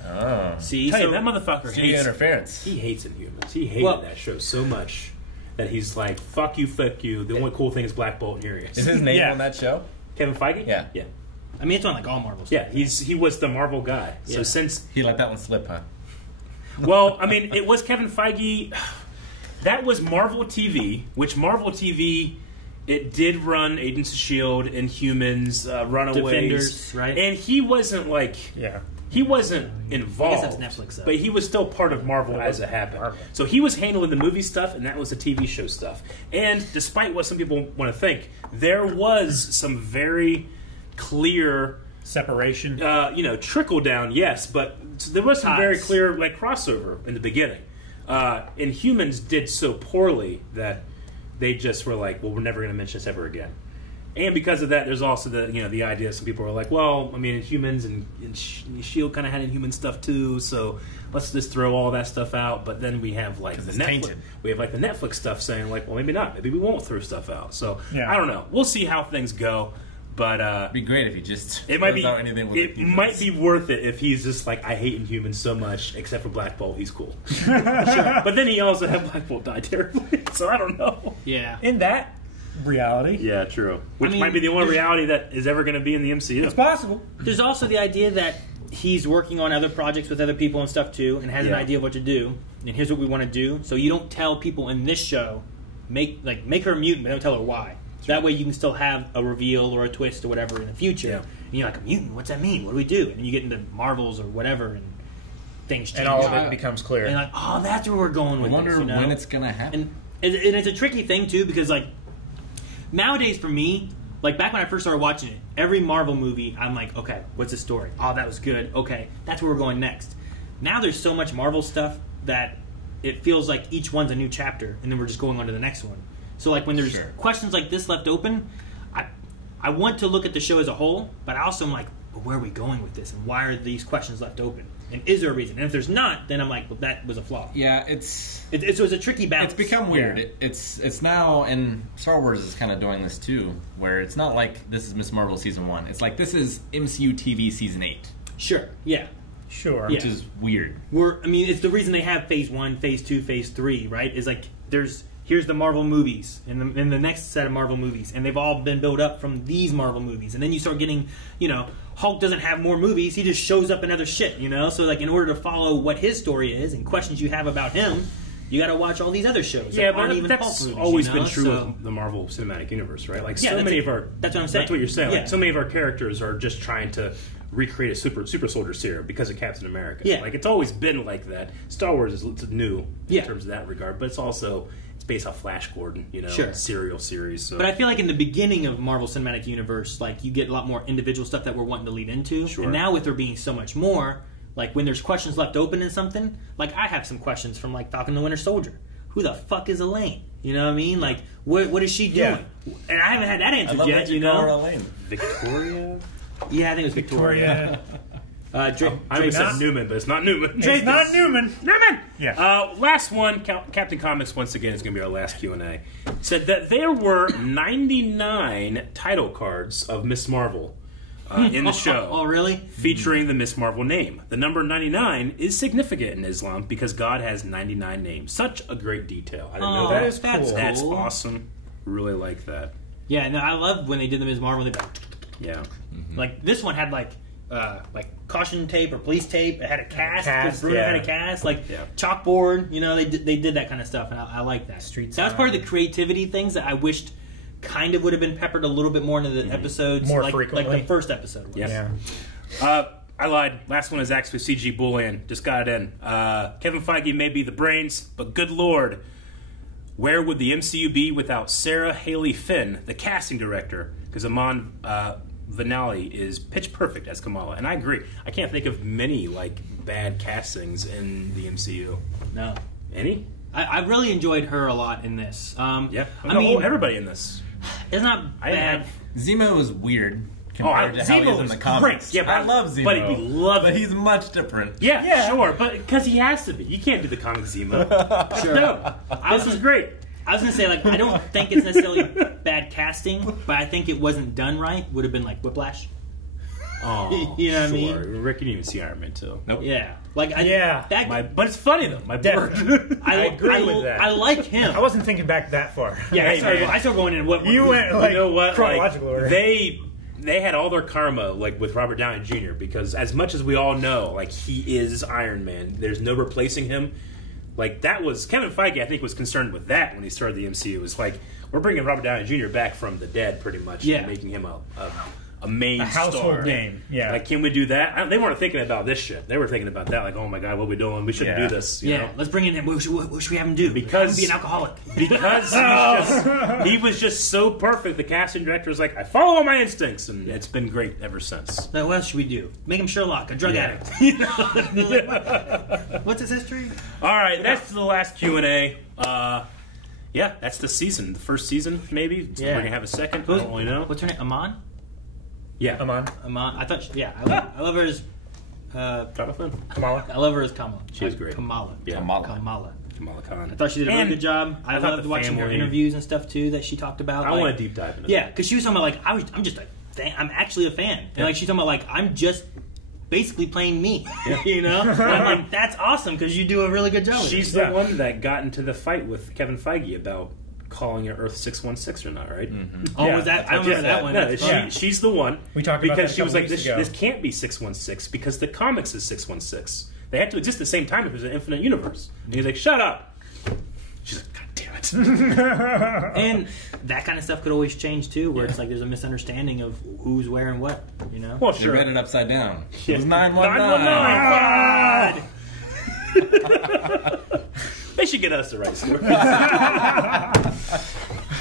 Oh. See, that motherfucker hates interference. He hates Inhumans. He hated that show so much that he's like, fuck you. The only cool thing is Black Bolt, and here he is. Is his name on that show? Kevin Feige? Yeah. Yeah. I mean, it's on like all Marvel stuff. Yeah, he was the Marvel guy. So since... He let that one slip, huh? Well, I mean, it was Kevin Feige. That was Marvel TV, which Marvel TV... It did run Agents of S.H.I.E.L.D., Inhumans, Runaways. Defenders, right? And he wasn't like... He wasn't involved. I guess that's Netflix, though. But he was still part of Marvel as it happened. So he was handling the movie stuff, and that was the TV show stuff. And despite what some people want to think, there was some very clear... Separation? Trickle down, yes. But there was some very clear like crossover in the beginning. Inhumans did so poorly that they just were like, well, we're never going to mention this ever again. And because of that, there's also the idea some people are like, well, I mean, Inhumans and S.H.I.E.L.D. kind of had Inhuman stuff too, so let's just throw all that stuff out. But then we have like the Netflix stuff saying like, well, maybe not, maybe we won't throw stuff out. So I don't know. We'll see how things go. But it'd be great if he just it might be out anything with it might be worth it if he's just like, I hate Inhumans so much, except for Black Bolt, he's cool. Sure. But then he also had Black Bolt die terribly, so I don't know. Yeah. In that reality. Yeah, true. Which might be the only reality that is ever going to be in the MCU. It's possible. There's also the idea that he's working on other projects with other people and stuff too, and has an idea of what to do. And here's what we want to do. So you don't tell people in this show, make her a mutant, but don't tell her why. That way you can still have a reveal or a twist or whatever in the future. Yeah. And you're like, a mutant? What's that mean? What do we do? And you get into Marvels or whatever, and things change. And all of it becomes clear. And you're like, oh, that's where we're going with I wonder this, when it's going to happen. And it's a tricky thing, too, because, like, nowadays for me, like, back when I first started watching it, every Marvel movie, I'm like, okay, what's the story? Oh, that was good. Okay, that's where we're going next. Now there's so much Marvel stuff that it feels like each one's a new chapter, and then we're just going on to the next one. So, like, when there's questions like this left open, I want to look at the show as a whole, but I also am like, well, where are we going with this? And why are these questions left open? And is there a reason? And if there's not, then I'm like, well, that was a flaw. Yeah, it's a tricky balance. It's become weird. Yeah. It's now, and Star Wars is kind of doing this too, where it's not like this is Ms. Marvel Season 1. It's like this is MCU TV Season 8. Sure, yeah. Sure. Which is weird. It's the reason they have Phase 1, Phase 2, Phase 3, right? Is like, here's the Marvel movies and the next set of Marvel movies, and they've all been built up from these Marvel movies. And then you start getting, Hulk doesn't have more movies; he just shows up in other shit, So, like, in order to follow what his story is and questions you have about him, you got to watch all these other shows. Yeah, that but that's movies, always been true of the Marvel Cinematic Universe, right? Like, so many of our that's what I'm saying. That's what you're saying. Yeah. Like, so many of our characters are just trying to recreate a super soldier serum because of Captain America. Yeah, like it's always been like that. Star Wars is new in Yeah. terms of that regard, but it's based off Flash Gordon, Sure. serial series. So. But I feel like in the beginning of Marvel Cinematic Universe, like you get a lot more individual stuff that we're wanting to lead into. Sure. And now with there being so much more, like when there's questions left open in something, like I have some questions from like Falcon the Winter Soldier. Who the fuck is Elaine? You know what I mean? Like what is she doing? And I haven't had that answered yet. You know, Elaine. Victoria. Yeah, I think it was Victoria. I almost said Newman, but it's not Newman. It's not Newman. Newman! Yeah. Last one, Captain Comics, once again, is going to be our last Q&A. Said that there were 99 title cards of Miss Marvel in the show. Oh, really? Featuring the Miss Marvel name. The number 99 is significant in Islam because God has 99 names. Such a great detail. I didn't know that. That is cool. That's awesome. Really like that. Yeah, no, I love when they did the Ms. Marvel. They Yeah. like this one had like caution tape or police tape. It had a cast. Bruno had a cast. Chalkboard. You know, they did that kind of stuff, and I like that. That was part of the creativity things that I wished kind of would have been peppered a little bit more into the episodes, More like frequently. the first episode was. Yeah. I lied. Last one is actually CG Boolean. Just got it in. Kevin Feige may be the brains, but good lord, where would the MCU be without Sarah Haley Finn, the casting director? Because Amon Vanelli is pitch perfect as Kamala, and I agree. I can't think of many bad castings in the MCU. No. Any? I really enjoyed her a lot in this. Yeah. I mean, everybody in this. It's not bad. Zemo was weird compared to how he is in the comics. Yeah, I love Zemo. But we love But he's much different. Yeah, sure. But because he has to be. You can't do the comic Zemo. Sure. No. This is great. I was going to say, I don't think it's necessarily bad casting, but I think it wasn't done right. Would have been like Whiplash. Oh, you know what I sure. mean? Rick, you didn't even see Iron Man 2. Nope. Yeah. But it's funny, though. My bird. I agree with that. I like him. I wasn't thinking back that far. Yeah, I started going in what you went you know what? chronological order. They had all their karma with Robert Downey Jr. because as much as we all know, he is Iron Man. There's no replacing him. That was Kevin Feige. I think was concerned with that when he started the MCU. It was we're bringing Robert Downey Jr. back from the dead, pretty much, and making him a main household star. name. Yeah. Can we do that? They weren't thinking about this shit. They were thinking about that. Oh my god, what are we doing? We shouldn't do this. You know? Let's bring in him. What should we have him do? Because have him be an alcoholic. Because he was just so perfect. The casting director was like, I follow all my instincts, and it's been great ever since. Now, what else should we do? Make him Sherlock, a drug addict. What's his history? All right, that's the last Q&A. Yeah, that's the season. The first season, maybe. So we're going to have a second. I don't really know. What's her name? Amon? Yeah. Amon. I thought, I love her as... Kamala. I love her as Kamala. She was great. Kamala. Yeah. Kamala Khan. I thought she did a really good job. I loved watching her interviews and stuff, too, that she talked about. I want to deep dive into that. Yeah, because she was talking about, I'm just a fan. I'm actually a fan. And, she's talking about, I'm just basically playing me. Yeah. You know? And I'm that's awesome, because you do a really good job with She's the one that got into the fight with Kevin Feige about calling it Earth 616 or not, right? Mm-hmm. Oh, was that? I don't remember that one. No, she's the one. We talked about that because she was like, this can't be 616 because the comics is 616. They had to exist at the same time if it was an infinite universe. And he's like, shut up. She's like, God damn it. And that kind of stuff could always change too, where it's there's a misunderstanding of who's where and what, you know? Well, sure. You read it upside down. Yeah. It was 919. They should get us the right story.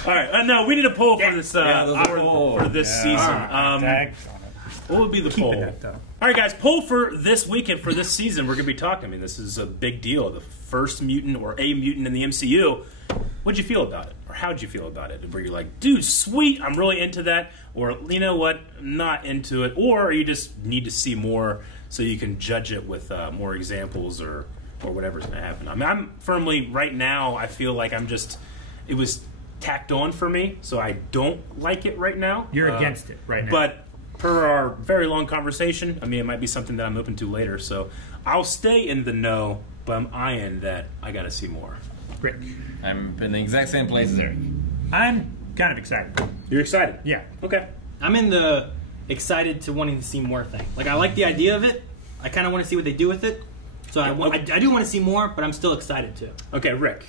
All right, no, we need a poll for this for this season. What would be the poll? All right, guys, poll for this weekend for this season. We're going to be talking. I mean, this is a big deal. The first mutant or a mutant in the MCU. What'd you feel about it, or how'd you feel about it? Were you like, dude, sweet, I'm really into that, or you know what, I'm not into it, or you just need to see more so you can judge it with more examples or whatever's going to happen. I mean, I'm firmly right now. I feel like it was tacked on for me, so I don't like it right now. You're against it right now, but per our very long conversation, I mean, it might be something that I'm open to later. So I'll stay in the know, but I'm eyeing that I got to see more. Rick, I'm in the exact same place as Eric. I'm kind of excited. You're excited? Yeah. Okay. I'm in the excited to wanting to see more thing. I like the idea of it. I kind of want to see what they do with it. So I do want to see more, but I'm still excited too. Okay, Rick.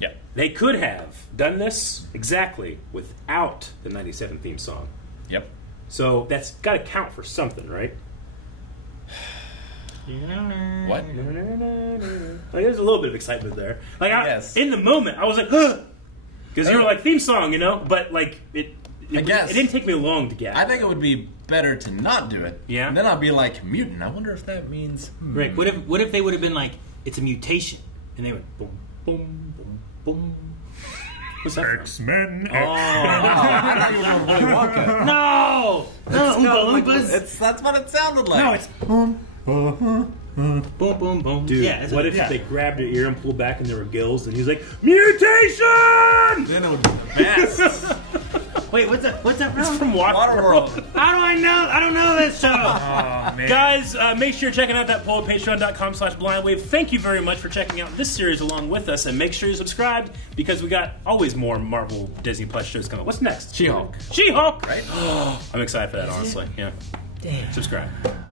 Yeah. They could have done this exactly without the 97 theme song. Yep. So that's got to count for something, right? What? There's a little bit of excitement there. In the moment, I was like, huh! Because you were like, theme song, you know? But, like, it didn't take me long to get. I think it would be better to not do it. Yeah. And then I'll be like, mutant. I wonder if that means. Rick, what if they would have been like, it's a mutation, and they went boom, boom, boom, boom. What's that? X-Men. Oh, I thought you were going Willy Wonka. No! That's what it sounded like. No, it's boom, boom, boom, boom, boom. Dude, yeah, what if they grabbed your ear and pulled back and there were gills, and he's like, mutation! Then it would be the best. Wait, what's that from? It's from Waterworld. How do I know? I don't know this show. Oh, man. Guys, make sure you're checking out that poll at patreon.com/blindwave. Thank you very much for checking out this series along with us, and make sure you're subscribed because we got always more Marvel Disney Plus shows coming. What's next? She-Hulk. She-Hulk! Right? I'm excited for that, honestly. Yeah. Damn. Subscribe.